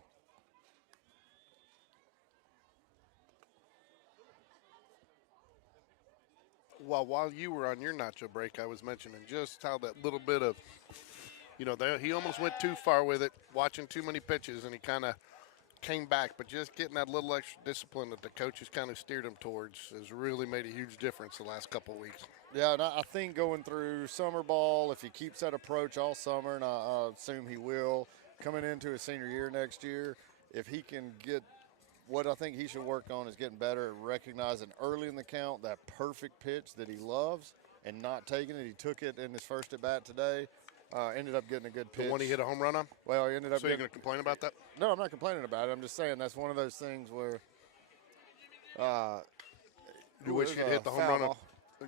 Well, while you were on your nacho break, I was mentioning just how that little bit of, you know, he almost went too far with it, watching too many pitches, and he kind of came back. But just getting that little extra discipline that the coaches kind of steered him towards has really made a huge difference the last couple of weeks. Yeah, and I think going through summer ball, if he keeps that approach all summer, and I assume he will, coming into his senior year next year, if he can get what I think he should work on is getting better at recognizing early in the count that perfect pitch that he loves and not taking it. He took it in his first at bat today. Ended up getting a good pitch. The one he hit a home run on? Well, he ended up So you're going to complain about that? No, I'm not complaining about it. I'm just saying that's one of those things where you wish you'd hit the home run.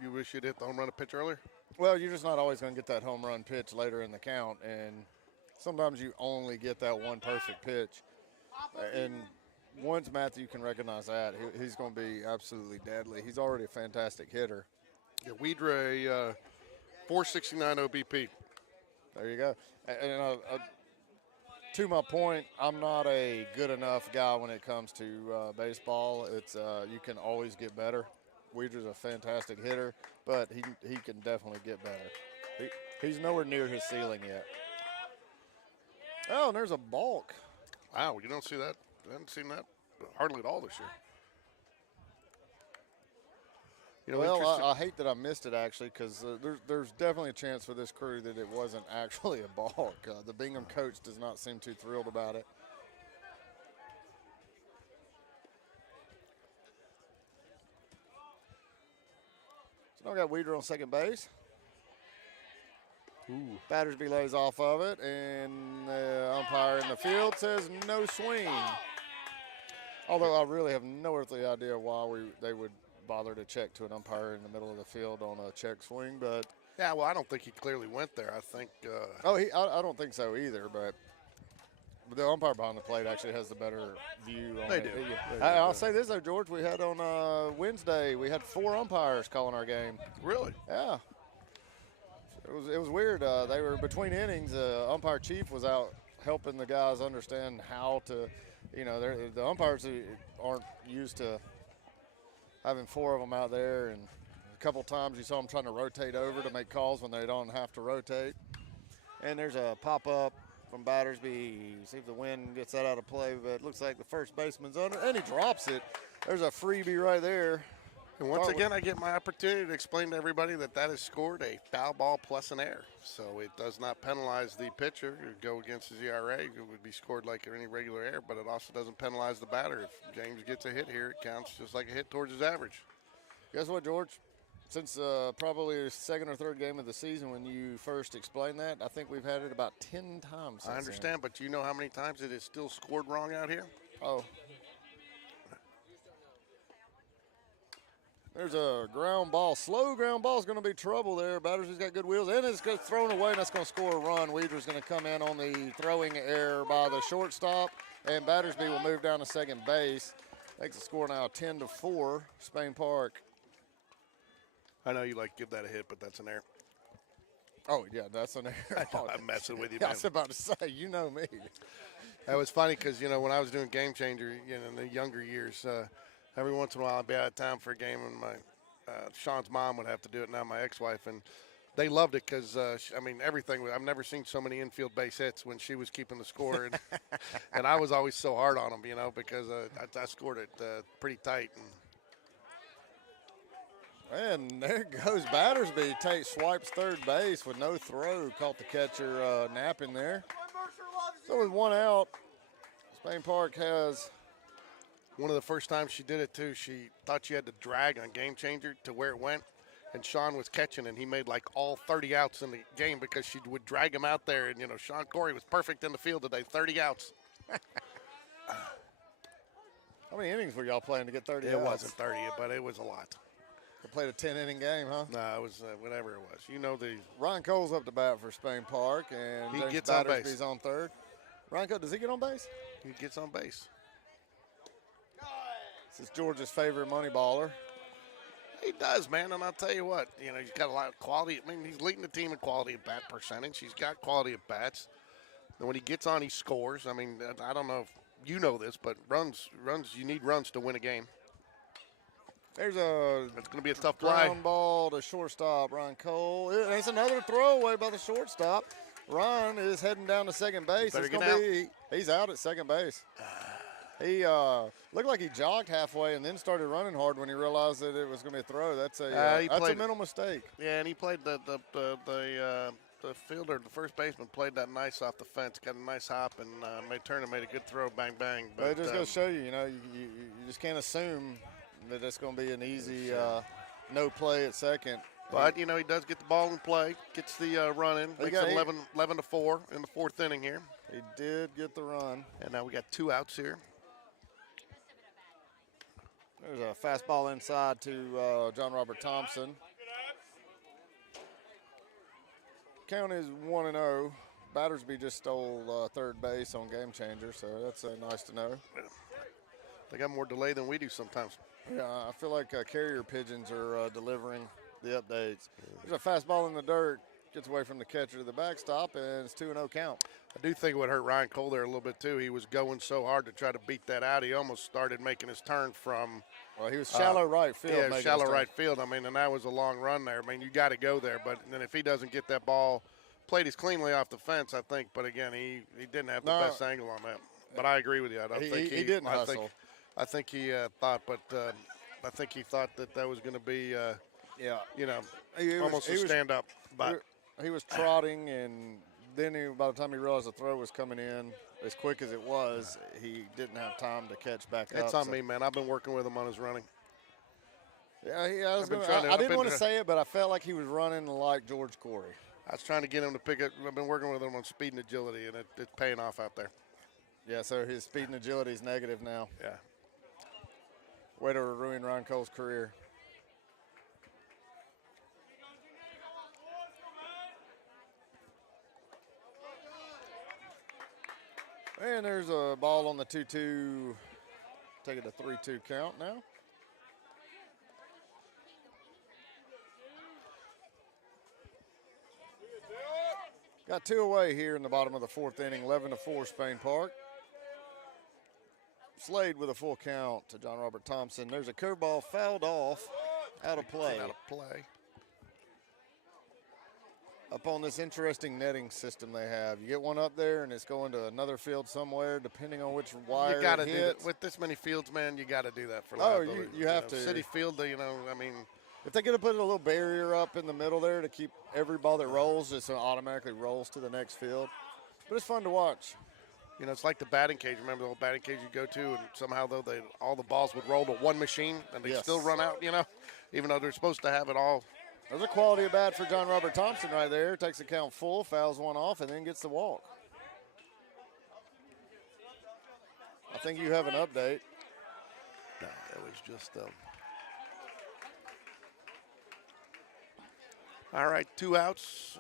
You wish you'd hit the home run a pitch earlier? Well, you're just not always going to get that home run pitch later in the count, and sometimes you only get that one perfect pitch. And once Matthew can recognize that, he's going to be absolutely deadly. He's already a fantastic hitter. Yeah, Weedra, 469 OBP. There you go. And to my point, I'm not a good enough guy when it comes to baseball. It's you can always get better. Weedra's a fantastic hitter, but he can definitely get better. He's nowhere near his ceiling yet. Oh, and there's a balk. Wow, you don't see that. I haven't seen that hardly at all this year. You know, well, I hate that I missed it, actually, because there's definitely a chance for this crew that it wasn't actually a balk. The Bingham coach does not seem too thrilled about it. So now we got Weeder on second base. Ooh. Battersby lays off of it, and the umpire in the field says no swing. Although I really have no earthly idea why they would bother to check to an umpire in the middle of the field on a check swing, but yeah, well, I don't think he clearly went there. I think. I don't think so either. But the umpire behind the plate actually has the better view on it. I'll say this though, George. We had on Wednesday, we had 4 umpires calling our game. Really? Yeah. It was weird. They were between innings. Umpire chief was out helping the guys understand how to, the umpires aren't used to having 4 of them out there, and a couple times you saw them trying to rotate over to make calls when they don't have to rotate. And there's a pop-up from Battersby. See if the wind gets that out of play, but it looks like the first baseman's under, and he drops it. There's a freebie right there. And once again, I get my opportunity to explain to everybody that is scored a foul ball plus an error. So it does not penalize the pitcher. It would go against his ERA. It would be scored like any regular error, but it also doesn't penalize the batter. If James gets a hit here, it counts just like a hit towards his average. Guess what, George? Since probably the second or third game of the season when you first explained that, I think we've had it about 10 times. I understand, but you know how many times it is still scored wrong out here? Oh. There's a ground ball. Slow ground ball is going to be trouble there. Battersby's got good wheels, and it's thrown away, and that's going to score a run. Weeder's going to come in on the throwing error by the shortstop, and Battersby will move down to second base. Makes the score now 10-4, Spain Park. I know you like to give that a hit, but that's an error. Oh, yeah, that's an error. I'm messing with you, Yeah, man. I was about to say, you know me. That was funny because, when I was doing Game Changer, in the younger years, every once in a while I'd be out of town for a game, and Sean's mom would have to do it, now my ex-wife, and they loved it because, everything. I've never seen so many infield base hits when she was keeping the score, and, and I was always so hard on them, because I scored it pretty tight. And there goes Battersby. Swipes third base with no throw. Caught the catcher napping there. So with 1 out, Spain Park has. One of the first times she did it, too, she thought she had to drag on Game Changer to where it went. And Sean was catching, and he made like all 30 outs in the game because she would drag him out there. And, Sean Corey was perfect in the field today, 30 outs. How many innings were y'all playing to get 30 outs? It wasn't 30, but it was a lot. They played a 10-inning game, huh? No, it was whatever it was. Ryan Cole's up to bat for Spain Park, and he James gets on base. Battersby's on third. Ryan Cole, does he get on base? He gets on base. This is George's favorite money baller. He does, man, and I'll tell you what, he's got a lot of quality. He's leading the team in quality of bat percentage. He's got quality of bats. And when he gets on, he scores. I don't know if you know this, but runs, you need runs to win a game. It's going to be a tough play. Ground ball to shortstop, Ryan Cole. It's another throwaway by the shortstop. Ryan is heading down to second base. He's out at second base. He looked like he jogged halfway and then started running hard when he realized that it was going to be a throw. That's a mental mistake. Yeah, and he played the fielder, the first baseman, played that nice off the fence, got a nice hop, and made a good throw, bang, bang. But it just goes to show you, you just can't assume that it's going to be an easy no play at second. But, he does get the ball in play, gets the run in, makes it 11-4 in the fourth inning here. He did get the run. And now we got 2 outs here. There's a fastball inside to John Robert Thompson. Count is 1-0. Battersby just stole third base on Game Changer, so that's nice to know. They got more delay than we do sometimes. Yeah, I feel like carrier pigeons are delivering the updates. There's a fastball in the dirt, gets away from the catcher to the backstop, and it's 2-0 count. I do think it would hurt Ryan Cole there a little bit, too. He was going so hard to try to beat that out. He almost started making his turn from – well, he was shallow right field. Yeah, shallow right field. And that was a long run there. You got to go there. But then if he doesn't get that ball played as cleanly off the fence, I think. But, again, he didn't have the best angle on that. But I agree with you. I don't think he didn't hustle. I think he thought, but I think he thought that was going to be, almost a stand-up. But he was trotting, and then by the time he realized the throw was coming in, as quick as it was, he didn't have time to catch back up. It's on me, man. I've been working with him on his running. Yeah, I didn't want to say it, but I felt like he was running like George Corey. I was trying to get him to pick it. I've been working with him on speed and agility, and it's paying off out there. Yeah, so his speed and agility is negative now. Yeah. Way to ruin Ryan Cole's career. And there's a ball on the 2-2. Take it to 3-2 count now. Got 2 away here in the bottom of the 4th inning, 11-4 Spain Park. Slade with a full count to John Robert Thompson. There's a curveball fouled off, out of play. Out of play. Up on this interesting netting system they have. You get one up there and it's going to another field somewhere, depending on which wire You got to it do hits. that. With this many fields, man, you got to do that for Oh, liability. you have to. City Field, you know, I mean. If they could have put a little barrier up in the middle there to keep every ball that rolls just automatically rolls to the next field. But it's fun to watch. You know, it's like the batting cage. Remember the old batting cage you go to, and somehow though all the balls would roll to one machine, and they still run out. You know, even though they're supposed to have it all. There's a quality of bat for John Robert Thompson right there. Takes the count full, fouls one off, and then gets the walk. I think you have an update. No, it was just. All right, 2 outs.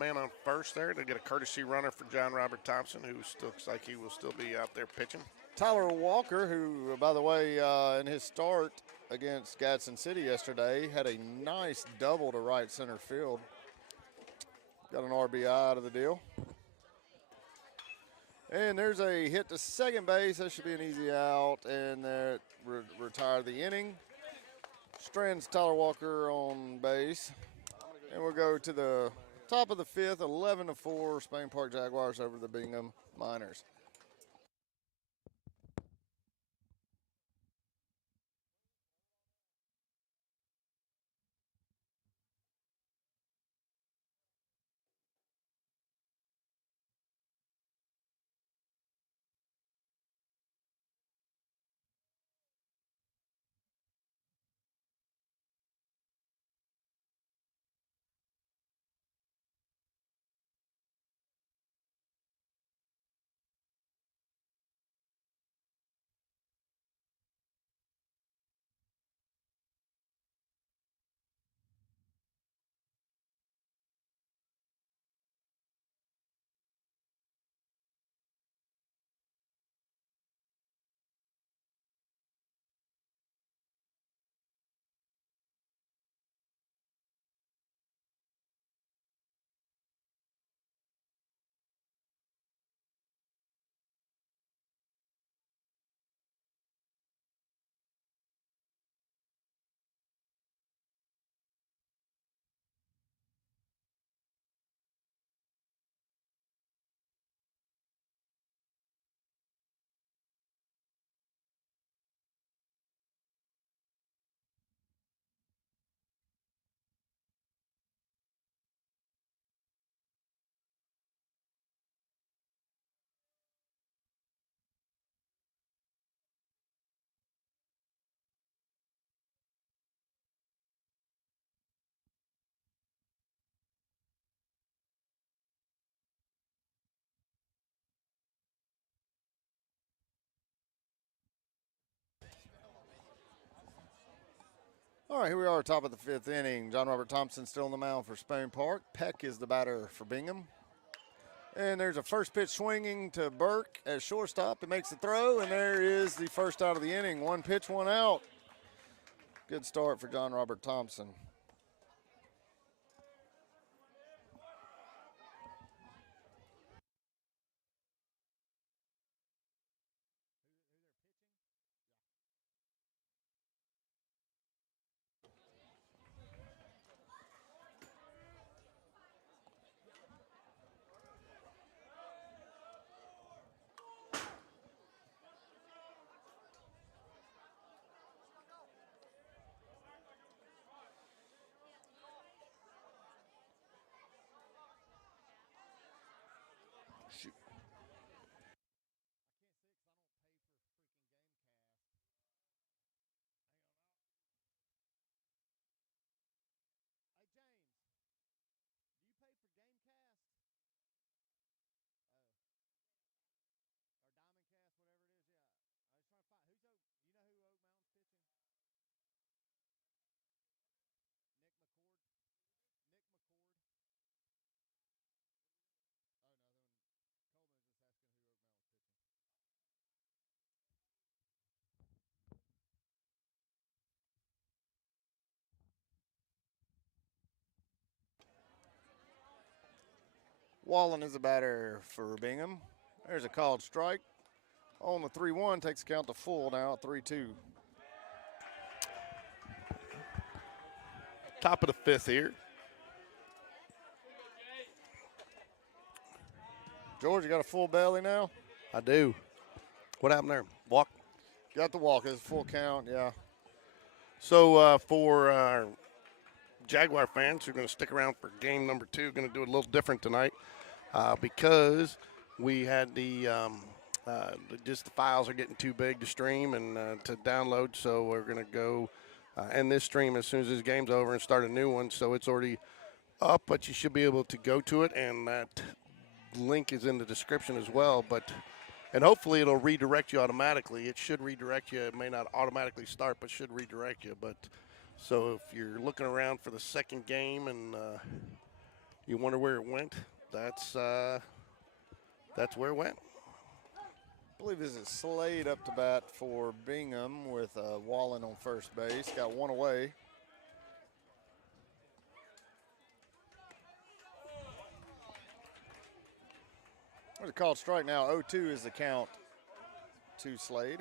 Man on first there. They get a courtesy runner for John Robert Thompson, who still looks like he will still be out there pitching. Tyler Walker, who, by the way, in his start against Gadsden City yesterday, had a nice double to right center field. Got an RBI out of the deal. And there's a hit to second base. That should be an easy out, and that retire the inning. Strands Tyler Walker on base. And we'll go to the top of the 5th, 11-4 Spain Park Jaguars over the Bingham Miners. All right, here we are, top of the 5th inning. John Robert Thompson still on the mound for Spain Park. Peck is the batter for Bingham. And there's a first pitch swinging to Burke at shortstop. He makes the throw, and there is the first out of the inning. 1 pitch, 1 out. Good start for John Robert Thompson. Wallen is the batter for Bingham. There's a called strike. On the 3-1, takes the count to full now at 3-2. Top of the fifth here. George, you got a full belly now? I do. What happened there? Walk? Got the walk. It's full count, yeah. So for our Jaguar fans who are going to stick around for game number 2, going to do it a little different tonight because we had just the files are getting too big to stream and to download. So we're going to go end this stream as soon as this game's over and start a new one. So it's already up, but you should be able to go to it, and that link is in the description as well. And hopefully it'll redirect you automatically. It should redirect you. It may not automatically start, but should redirect you. But so if you're looking around for the second game and you wonder where it went, that's where it went. I believe this is Slade up to bat for Bingham with Wallen on first base. Got one away. There's a called strike now. 0-2 is the count to Slade.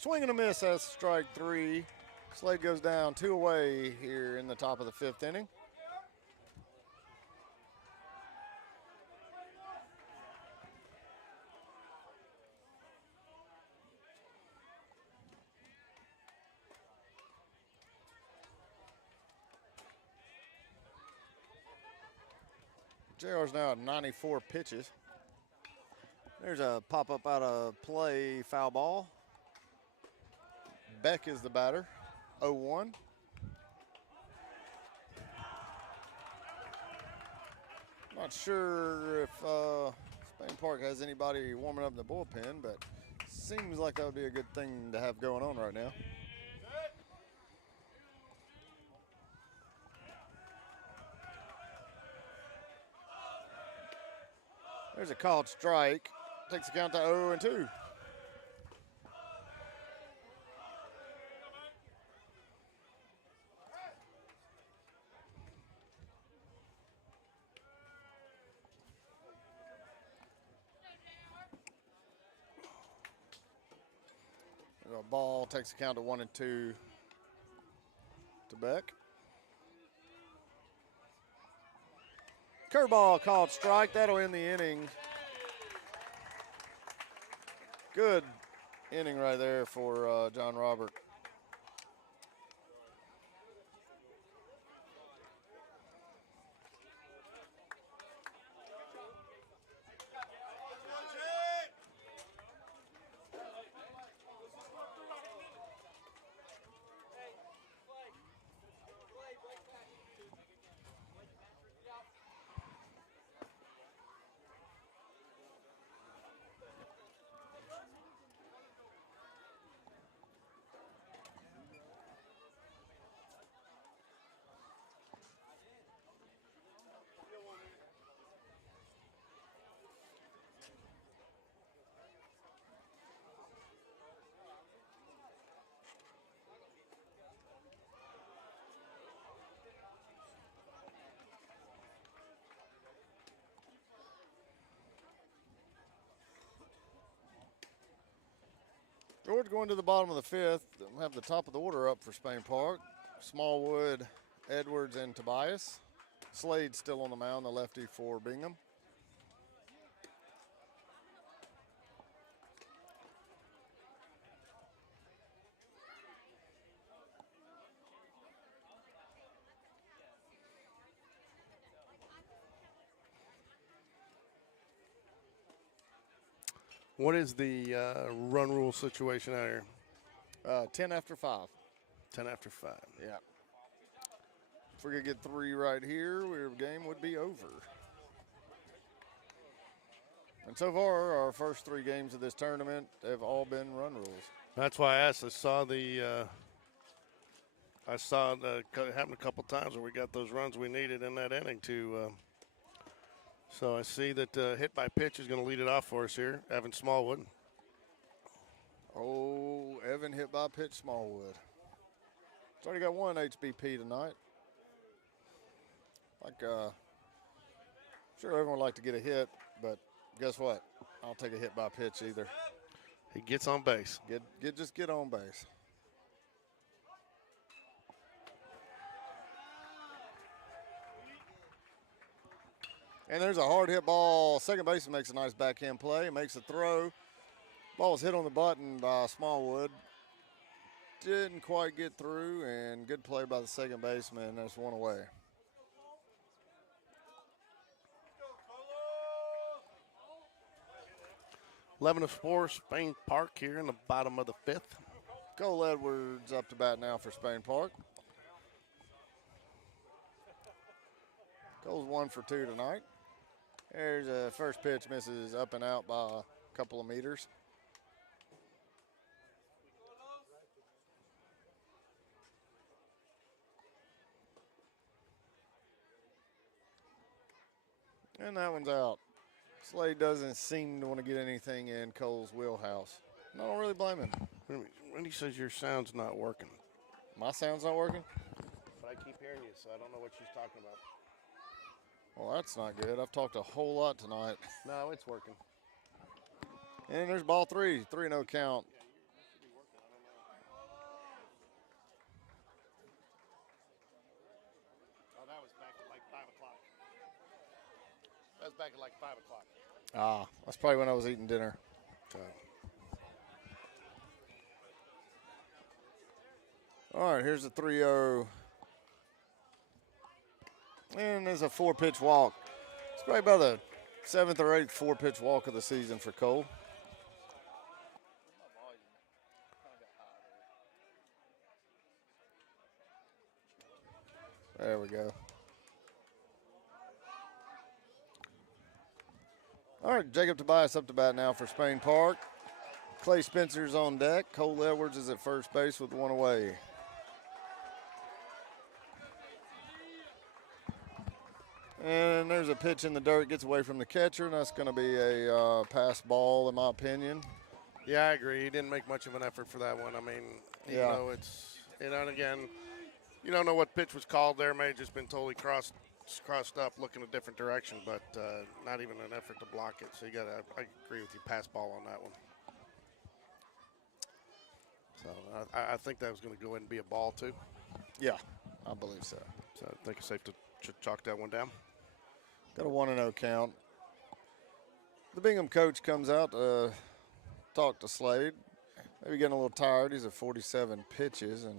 Swing and a miss. That's strike 3. Slade goes down 2 away here in the top of the 5th inning. JR's now at 94 pitches. There's a pop-up out of play, foul ball. Beck is the batter, 0-1. Not sure if Spain Park has anybody warming up in the bullpen, but seems like that would be a good thing to have going on right now. There's a called strike. Takes the count to 0-2. The ball takes the count to 1-2 to Beck. Curveball called strike. That'll end the inning. Good inning right there for John Robert. George going to the bottom of the 5th. We'll have the top of the order up for Spain Park. Smallwood, Edwards, and Tobias. Slade still on the mound, the lefty for Bingham. What is the run rule situation out here? 10 after 5. 10 after 5. Yeah. If we could get 3 right here, our game would be over. And so far, our first 3 games of this tournament have all been run rules. That's why I asked. I saw it happen a couple times where we got those runs we needed in that inning to. So I see that hit by pitch is going to lead it off for us here, Evan Smallwood. Oh, Evan hit by pitch Smallwood. It's already got one HBP tonight. Sure everyone would like to get a hit, but guess what? I'll take a hit by pitch either. He gets on base. Just get on base. And there's a hard hit ball. Second baseman makes a nice backhand play, makes a throw. Ball is hit on the button by Smallwood. Didn't quite get through, and good play by the second baseman. That's one away. Eleven to 4, Spain Park here in the bottom of the 5th. Cole Edwards up to bat now for Spain Park. Cole's 1 for 2 tonight. There's a first pitch, misses up and out by a couple of meters. And that one's out. Slade doesn't seem to want to get anything in Cole's wheelhouse. And I don't really blame him. When he says your sound's not working. My sound's not working? But I keep hearing you, so I don't know what she's talking about. Well, that's not good. I've talked a whole lot tonight. No, it's working. And there's ball 3, 3-0 count. Oh, that was back at like 5 o'clock. That was back at like 5 o'clock. Ah, that's probably when I was eating dinner. So. All right, here's the 3-0. And there's a 4-pitch walk. It's probably about the 7th or 8th 4-pitch walk of the season for Cole. There we go. All right, Jacob Tobias up to bat now for Spain Park. Clay Spencer's on deck. Cole Edwards is at first base with 1 away. And there's a pitch in the dirt, gets away from the catcher, and that's going to be a pass ball, in my opinion. Yeah, I agree. He didn't make much of an effort for that one. I mean, you know, it's, you know, and again, you don't know what pitch was called there. May have just been totally crossed up, looking a different direction, but not even an effort to block it. So you got to, I agree with you, pass ball on that one. So I think that was going to go ahead and be a ball too. Yeah, I believe so. So I think it's safe to chalk that one down. Got a 1-0 count. The Bingham coach comes out to talk to Slade. Maybe getting a little tired. He's at 47 pitches, and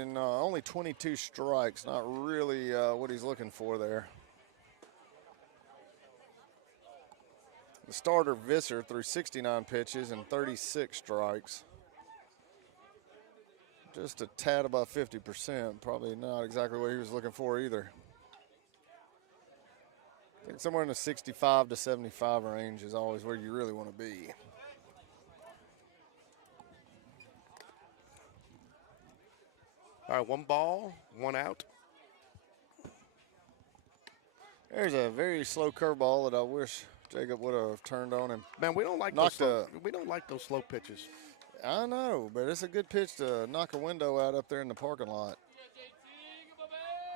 in only 22 strikes. Not really what he's looking for there. The starter, Visser, threw 69 pitches and 36 strikes. Just a tad above 50%. Probably not exactly what he was looking for either. I think somewhere in the 65 to 75 range is always where you really want to be. All right, 1 ball, 1 out. There's a very slow curveball that I wish Jacob would have turned on and Man, we don't like those slow pitches. I know, but it's a good pitch to knock a window out up there in the parking lot.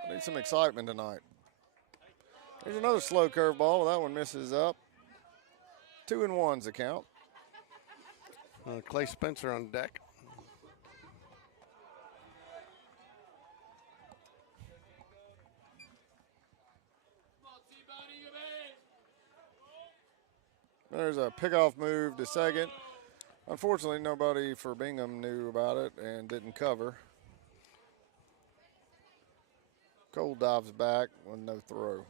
I need some excitement tonight. There's another slow curveball. That one misses up. 2-1's the count. Clay Spencer on deck. There's a pickoff move to second. Unfortunately, nobody for Bingham knew about it and didn't cover. Cole dives back with no throw.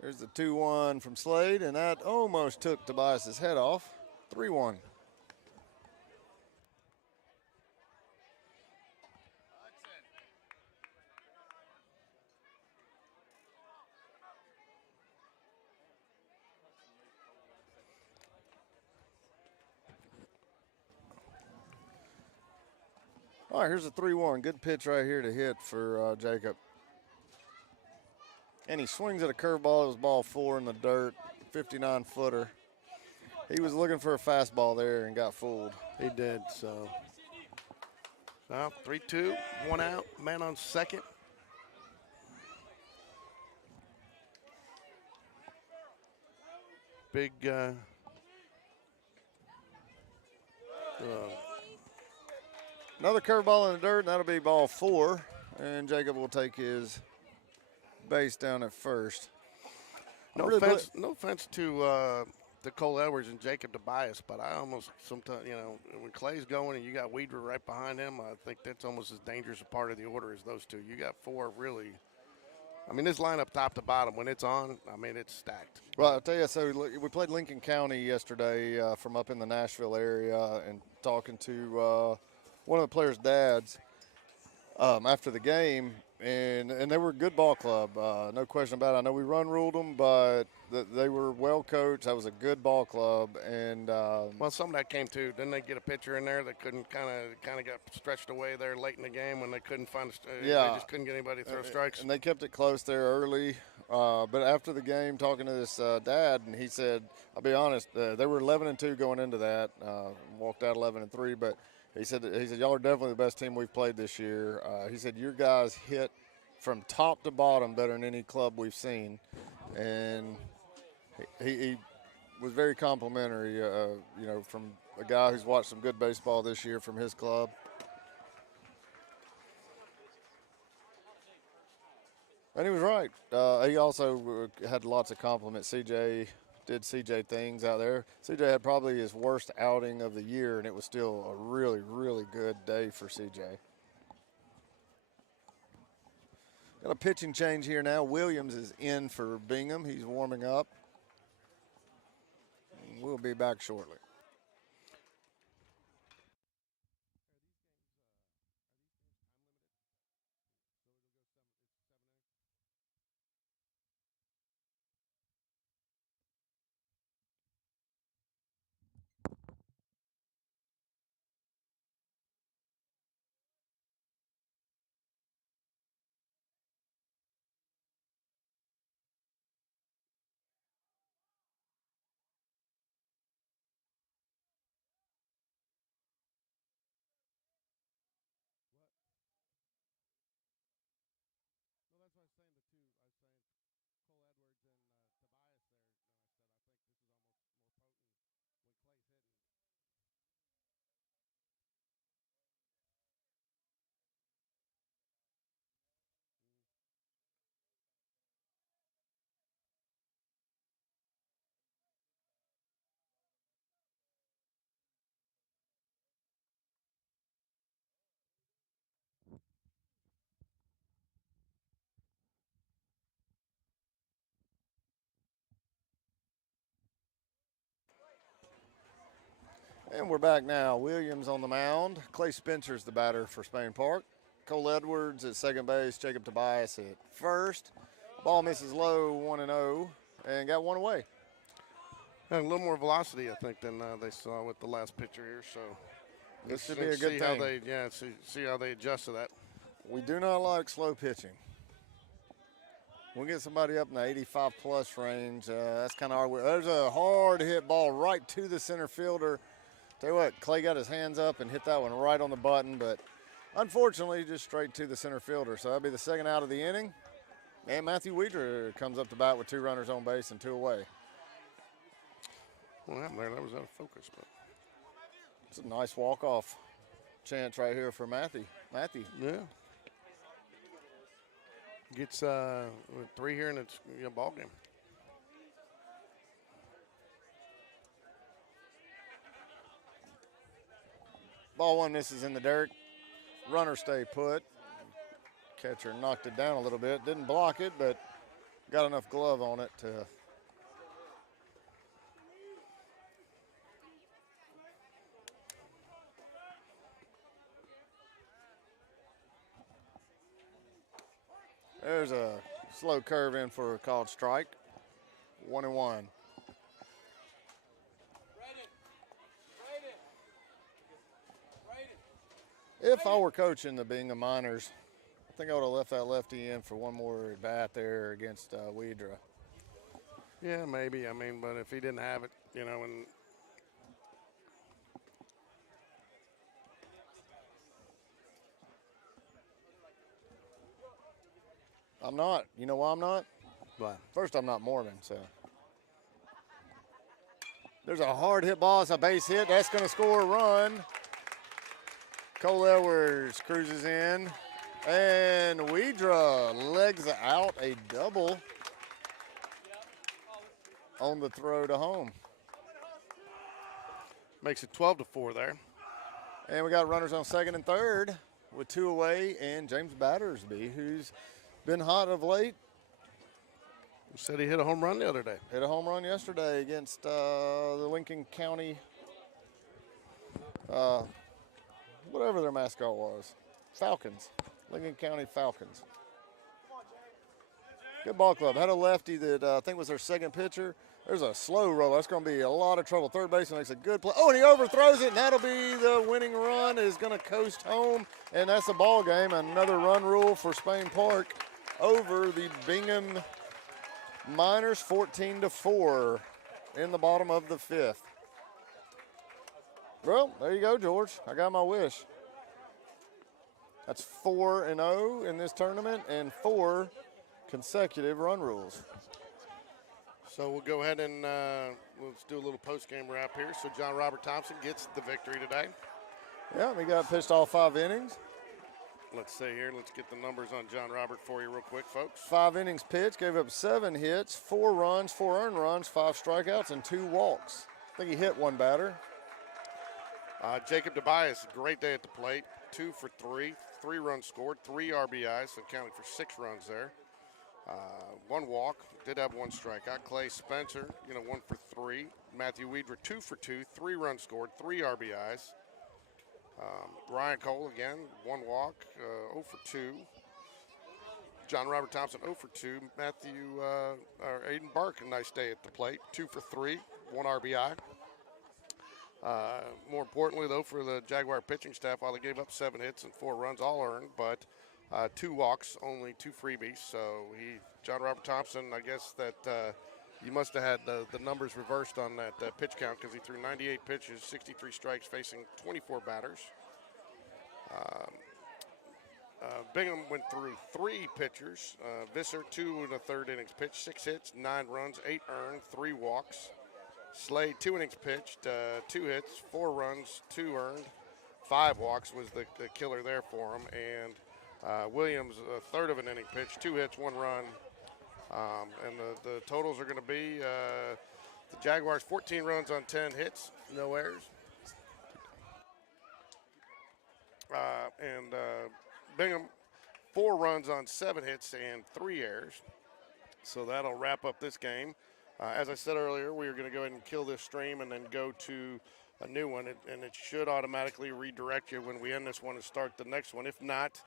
There's the 2-1 from Slade, and that almost took Tobias's head off. 3-1. All right, here's a 3-1. Good pitch right here to hit for Jacob. And he swings at a curveball. It was ball 4 in the dirt, 59-footer. He was looking for a fastball there and got fooled. He did, so. Well, 3-2, 1 out, man on second. Big another curveball in the dirt, and that'll be ball 4. And Jacob will take his base down at first. no offense to Cole Edwards and Jacob Tobias, but I almost sometimes, when Clay's going and you got Weaver right behind him, I think that's almost as dangerous a part of the order as those two. You got 4 really. I mean, this lineup top to bottom, when it's on, I mean, it's stacked. Well, I'll tell you, so we played Lincoln County yesterday from up in the Nashville area, and talking to one of the players' dads after the game, and they were a good ball club, no question about it. I know we run ruled them, but they were well coached. That was a good ball club, and well, some of that came too. Didn't they get a pitcher in there that couldn't kind of got stretched away there late in the game when they couldn't find they just couldn't get anybody to throw strikes. And they kept it close there early. But after the game, talking to this dad, and he said, I'll be honest, they were 11-2 going into that. Walked out 11-3, but he said y'all are definitely the best team we've played this year. He said your guys hit from top to bottom better than any club we've seen, and he was very complimentary. From a guy who's watched some good baseball this year from his club. And he was right. He also had lots of compliments. CJ did CJ things out there. CJ had probably his worst outing of the year, and it was still a really, really good day for CJ. Got a pitching change here now. Williams is in for Bingham. He's warming up. We'll be back shortly. And we're back now. Williams on the mound. Clay Spencer's the batter for Spain Park. Cole Edwards at second base. Jacob Tobias at first. Ball misses low, 1-0, and got one away. And a little more velocity, I think, than they saw with the last pitcher here. So this should be a good thing. See how they adjust to that. We do not like slow pitching. We'll get somebody up in the 85-plus range. That's kind of our way. There's a hard hit ball right to the center fielder. Tell you what, Clay got his hands up and hit that one right on the button, but unfortunately just straight to the center fielder. So that'll be the second out of the inning. And Matthew Weidner comes up to bat with 2 runners on base and 2 away. What happened there? That was out of focus. But it's a nice walk-off chance right here for Matthew. Yeah. Gets 3 here in the ball game. Ball 1 misses in the dirt. Runner stay put. Catcher knocked it down a little bit. Didn't block it, but got enough glove on it to. There's a slow curve in for a called strike. 1-1. If I were coaching the Bingham Miners, I think I would have left that lefty in for one more at bat there against Weidra. Yeah, maybe. I mean, but if he didn't have it, you know, and I'm not. You know why I'm not? but First, I'm not Mormon, so. There's a hard hit ball. It's a base hit. That's going to score a run. Cole Edwards cruises in. And Weidra legs out a double on the throw to home. makes it 12-4 there. And we got runners on second and third with 2 away, and James Battersby, who's been hot of late. He said he hit a home run the other day. Hit a home run yesterday against the Lincoln County, whatever their mascot was, Falcons, Lincoln County Falcons. Good ball club. Had a lefty that I think was their second pitcher. There's a slow roll. That's going to be a lot of trouble. Third baseman makes a good play. Oh, and he overthrows it, and that'll be the winning run. Is going to coast home, and that's the ball game. Another run rule for Spain Park over the Bingham Miners, 14-4 in the bottom of the 5th. Well, there you go, George. I got my wish. That's 4-0 in this tournament and 4 consecutive run rules. So we'll go ahead and let's do a little post-game wrap here. So John Robert Thompson gets the victory today. Yeah, we got pitched all 5 innings. Let's see here. Let's get the numbers on John Robert for you real quick, folks. 5 innings pitched, gave up 7 hits, 4 runs, 4 earned runs, 5 strikeouts, and 2 walks. I think he hit 1 batter. Jacob DeBias, great day at the plate. 2 for 3, 3 runs scored, 3 RBIs, so counting for 6 runs there. 1 walk, did have 1 strikeout. Clay Spencer, 1 for 3. Matthew Weidra, 2 for 2, 3 runs scored, 3 RBIs. Ryan Cole again, 1 walk, 0 for 2. John Robert Thompson, 0 for 2. Aiden Burke, a nice day at the plate, 2 for 3, 1 RBI. More importantly, though, for the Jaguar pitching staff, while they gave up 7 hits and 4 runs, all earned, but 2 walks, only 2 freebies. So John Robert Thompson, I guess that you must have had the numbers reversed on that pitch count, because he threw 98 pitches, 63 strikes, facing 24 batters. Bingham went through 3 pitchers. Visser, 2 1/3 innings pitched, 6 hits, 9 runs, 8 earned, 3 walks. Slade, 2 innings pitched, 2 hits, 4 runs, 2 earned, 5 walks was the killer there for him. And Williams, a third of an inning pitched, 2 hits, 1 run. And the totals are going to be the Jaguars 14 runs on 10 hits, no errors. And Bingham 4 runs on 7 hits and 3 errors. So that'll wrap up this game. As I said earlier, we are going to go ahead and kill this stream and then go to a new one. And it should automatically redirect you when we end this one and start the next one. If not,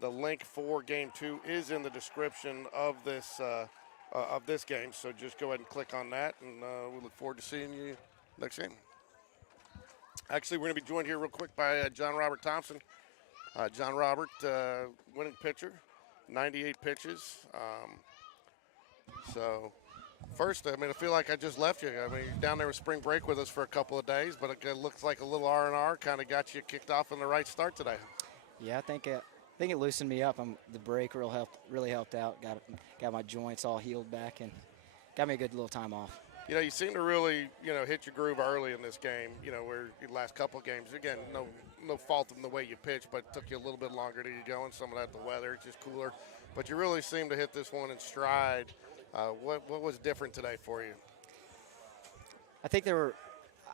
the link for Game 2 is in the description of this game. So just go ahead and click on that, and we look forward to seeing you next game. Actually, we're going to be joined here real quick by John Robert Thompson. John Robert, winning pitcher, 98 pitches. So first, I feel like I just left you. You're down there with spring break with us for a couple of days, but it looks like a little R&R kind of got you kicked off on the right start today. Yeah, I think it loosened me up. The break really helped out. Got my joints all healed back and got me a good little time off. You seem to really, hit your groove early in this game, where the last couple of games, again, no fault in the way you pitched, but it took you a little bit longer to get going. Some of that, the weather, it's just cooler. But you really seem to hit this one in stride. What was different today for you? I think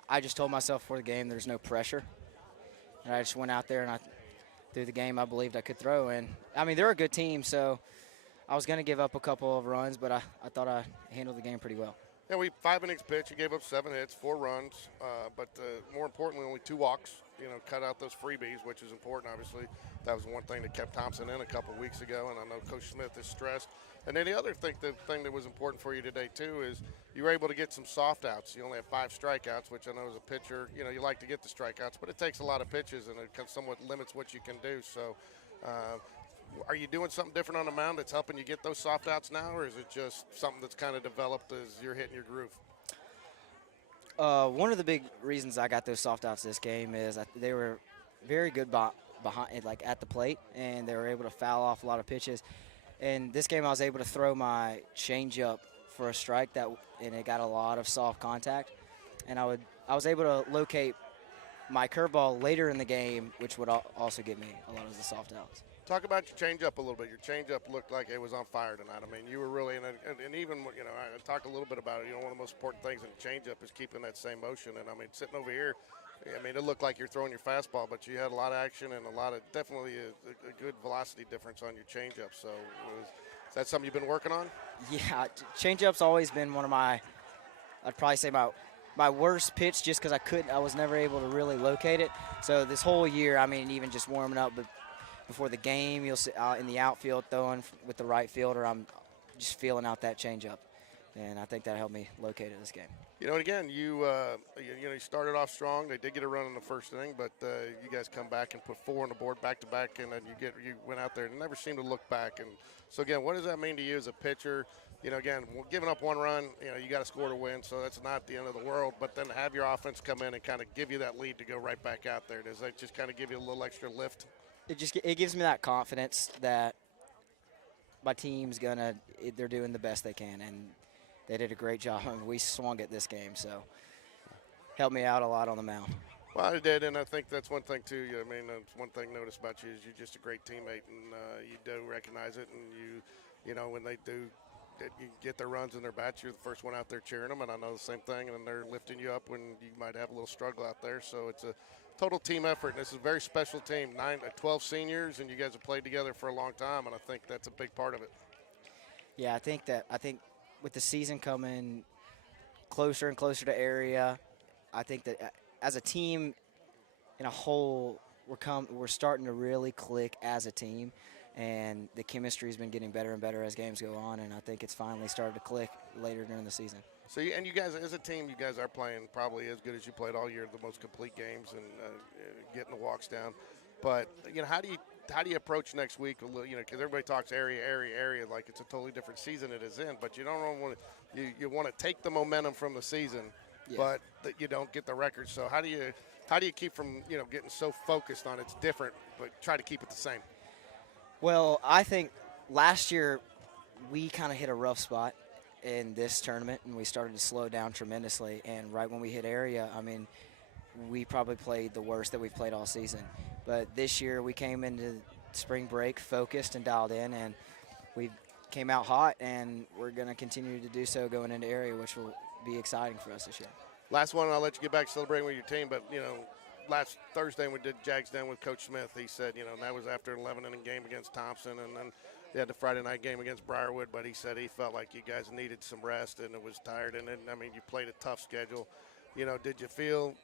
I just told myself before the game there's no pressure. And I just went out there and through the game I believed I could throw. And, they're a good team, so I was going to give up a couple of runs, but I thought I handled the game pretty well. Yeah, 5 innings pitched. You gave up 7 hits, 4 runs, but more importantly, only 2 walks cut out those freebies, which is important. Obviously, that was one thing that kept Thompson in a couple weeks ago, and I know Coach Smith is stressed. And then the other thing that was important for you today too is you were able to get some soft outs. You only have 5 strikeouts, which I know as a pitcher, you like to get the strikeouts, but it takes a lot of pitches, and it somewhat limits what you can do. So. Are you doing something different on the mound that's helping you get those soft outs now, or is it just something that's kind of developed as you're hitting your groove? One of the big reasons I got those soft outs this game is they were very good behind, like at the plate, and they were able to foul off a lot of pitches. And this game, I was able to throw my changeup for a strike and it got a lot of soft contact. And I was able to locate my curveball later in the game, which would also give me a lot of the soft outs. Talk about your changeup a little bit. Your changeup looked like it was on fire tonight. I mean, you were really and even I talked a little bit about it. One of the most important things in the changeup is keeping that same motion. And I mean, sitting over here, I mean, it looked like you're throwing your fastball, but you had a lot of action and definitely a good velocity difference on your changeup. So, is that something you've been working on? Yeah, changeup's always been one of I'd probably say my worst pitch, just because I was never able to really locate it. So this whole year, I mean, even just warming up, but before the game, you'll see in the outfield throwing with the right fielder, I'm just feeling out that changeup, and I think that helped me locate it this game. And again, you started off strong. They did get a run in the first inning, but you guys come back and put 4 on the board back to back, and then you went out there and never seemed to look back. And so again, what does that mean to you as a pitcher? Again, giving up 1 run, you got to score to win, so that's not the end of the world. But then to have your offense come in and kind of give you that lead to go right back out there, does that just kind of give you a little extra lift? It gives me that confidence that my team's they're doing the best they can, and they did a great job. I mean, we swung at this game, so helped me out a lot on the mound. Well, it did, and I think that's one thing too. I mean, one thing noticed about you is you're just a great teammate, and you do recognize it. And when they do, you get their runs and their bats, you're the first one out there cheering them, and I know the same thing. And they're lifting you up when you might have a little struggle out there. So it's a total team effort, and this is a very special team. 12 seniors, and you guys have played together for a long time, and I think that's a big part of it. Yeah, I think with the season coming closer and closer to area, I think that as a team in a whole, we're starting to really click as a team, and the chemistry has been getting better and better as games go on, and I think it's finally started to click later during the season. So, and you guys, as a team, you guys are playing probably as good as you played all year, the most complete games and getting the walks down. But, how do you approach next week? Because everybody talks area, like it's a totally different season it is in. But you don't want to. You want to take the momentum from the season, yeah, but that you don't get the record. So how do you keep from getting so focused on it's different, but try to keep it the same? Well, I think last year we kind of hit a rough spot in this tournament, and we started to slow down tremendously. And right when we hit area, I mean, we probably played the worst that we've played all season. But this year we came into spring break focused and dialed in, and we came out hot, and we're going to continue to do so going into area, which will be exciting for us this year. Last one, I'll let you get back celebrating with your team, but, last Thursday when we did Jags Den with Coach Smith, he said, and that was after an 11-inning game against Thompson, and then they had the Friday night game against Briarwood, but he said he felt like you guys needed some rest and it was tired. And then, you played a tough schedule. Did you feel,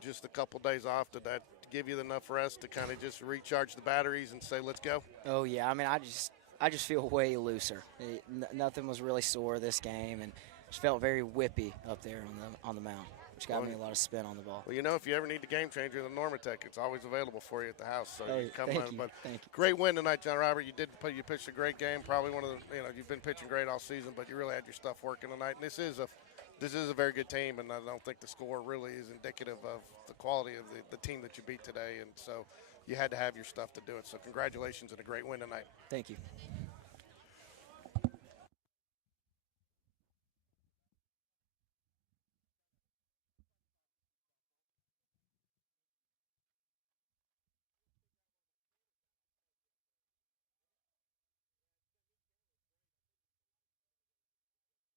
just a couple days off, did that give you enough rest to kind of just recharge the batteries and say, let's go? Oh, yeah. I mean, I just feel way looser. Nothing was really sore this game, and just felt very whippy up there on the mound, which got me a lot of spin on the ball. Well, if you ever need the game changer, the Normatec, it's always available for you at the house. So you come thank on. you. But thank you. Great win tonight, John Robert. You pitched a great game. Probably one of the you've been pitching great all season, but you really had your stuff working tonight. And this is a very good team, and I don't think the score really is indicative of the quality of the team that you beat today. And so you had to have your stuff to do it. So congratulations and a great win tonight. Thank you.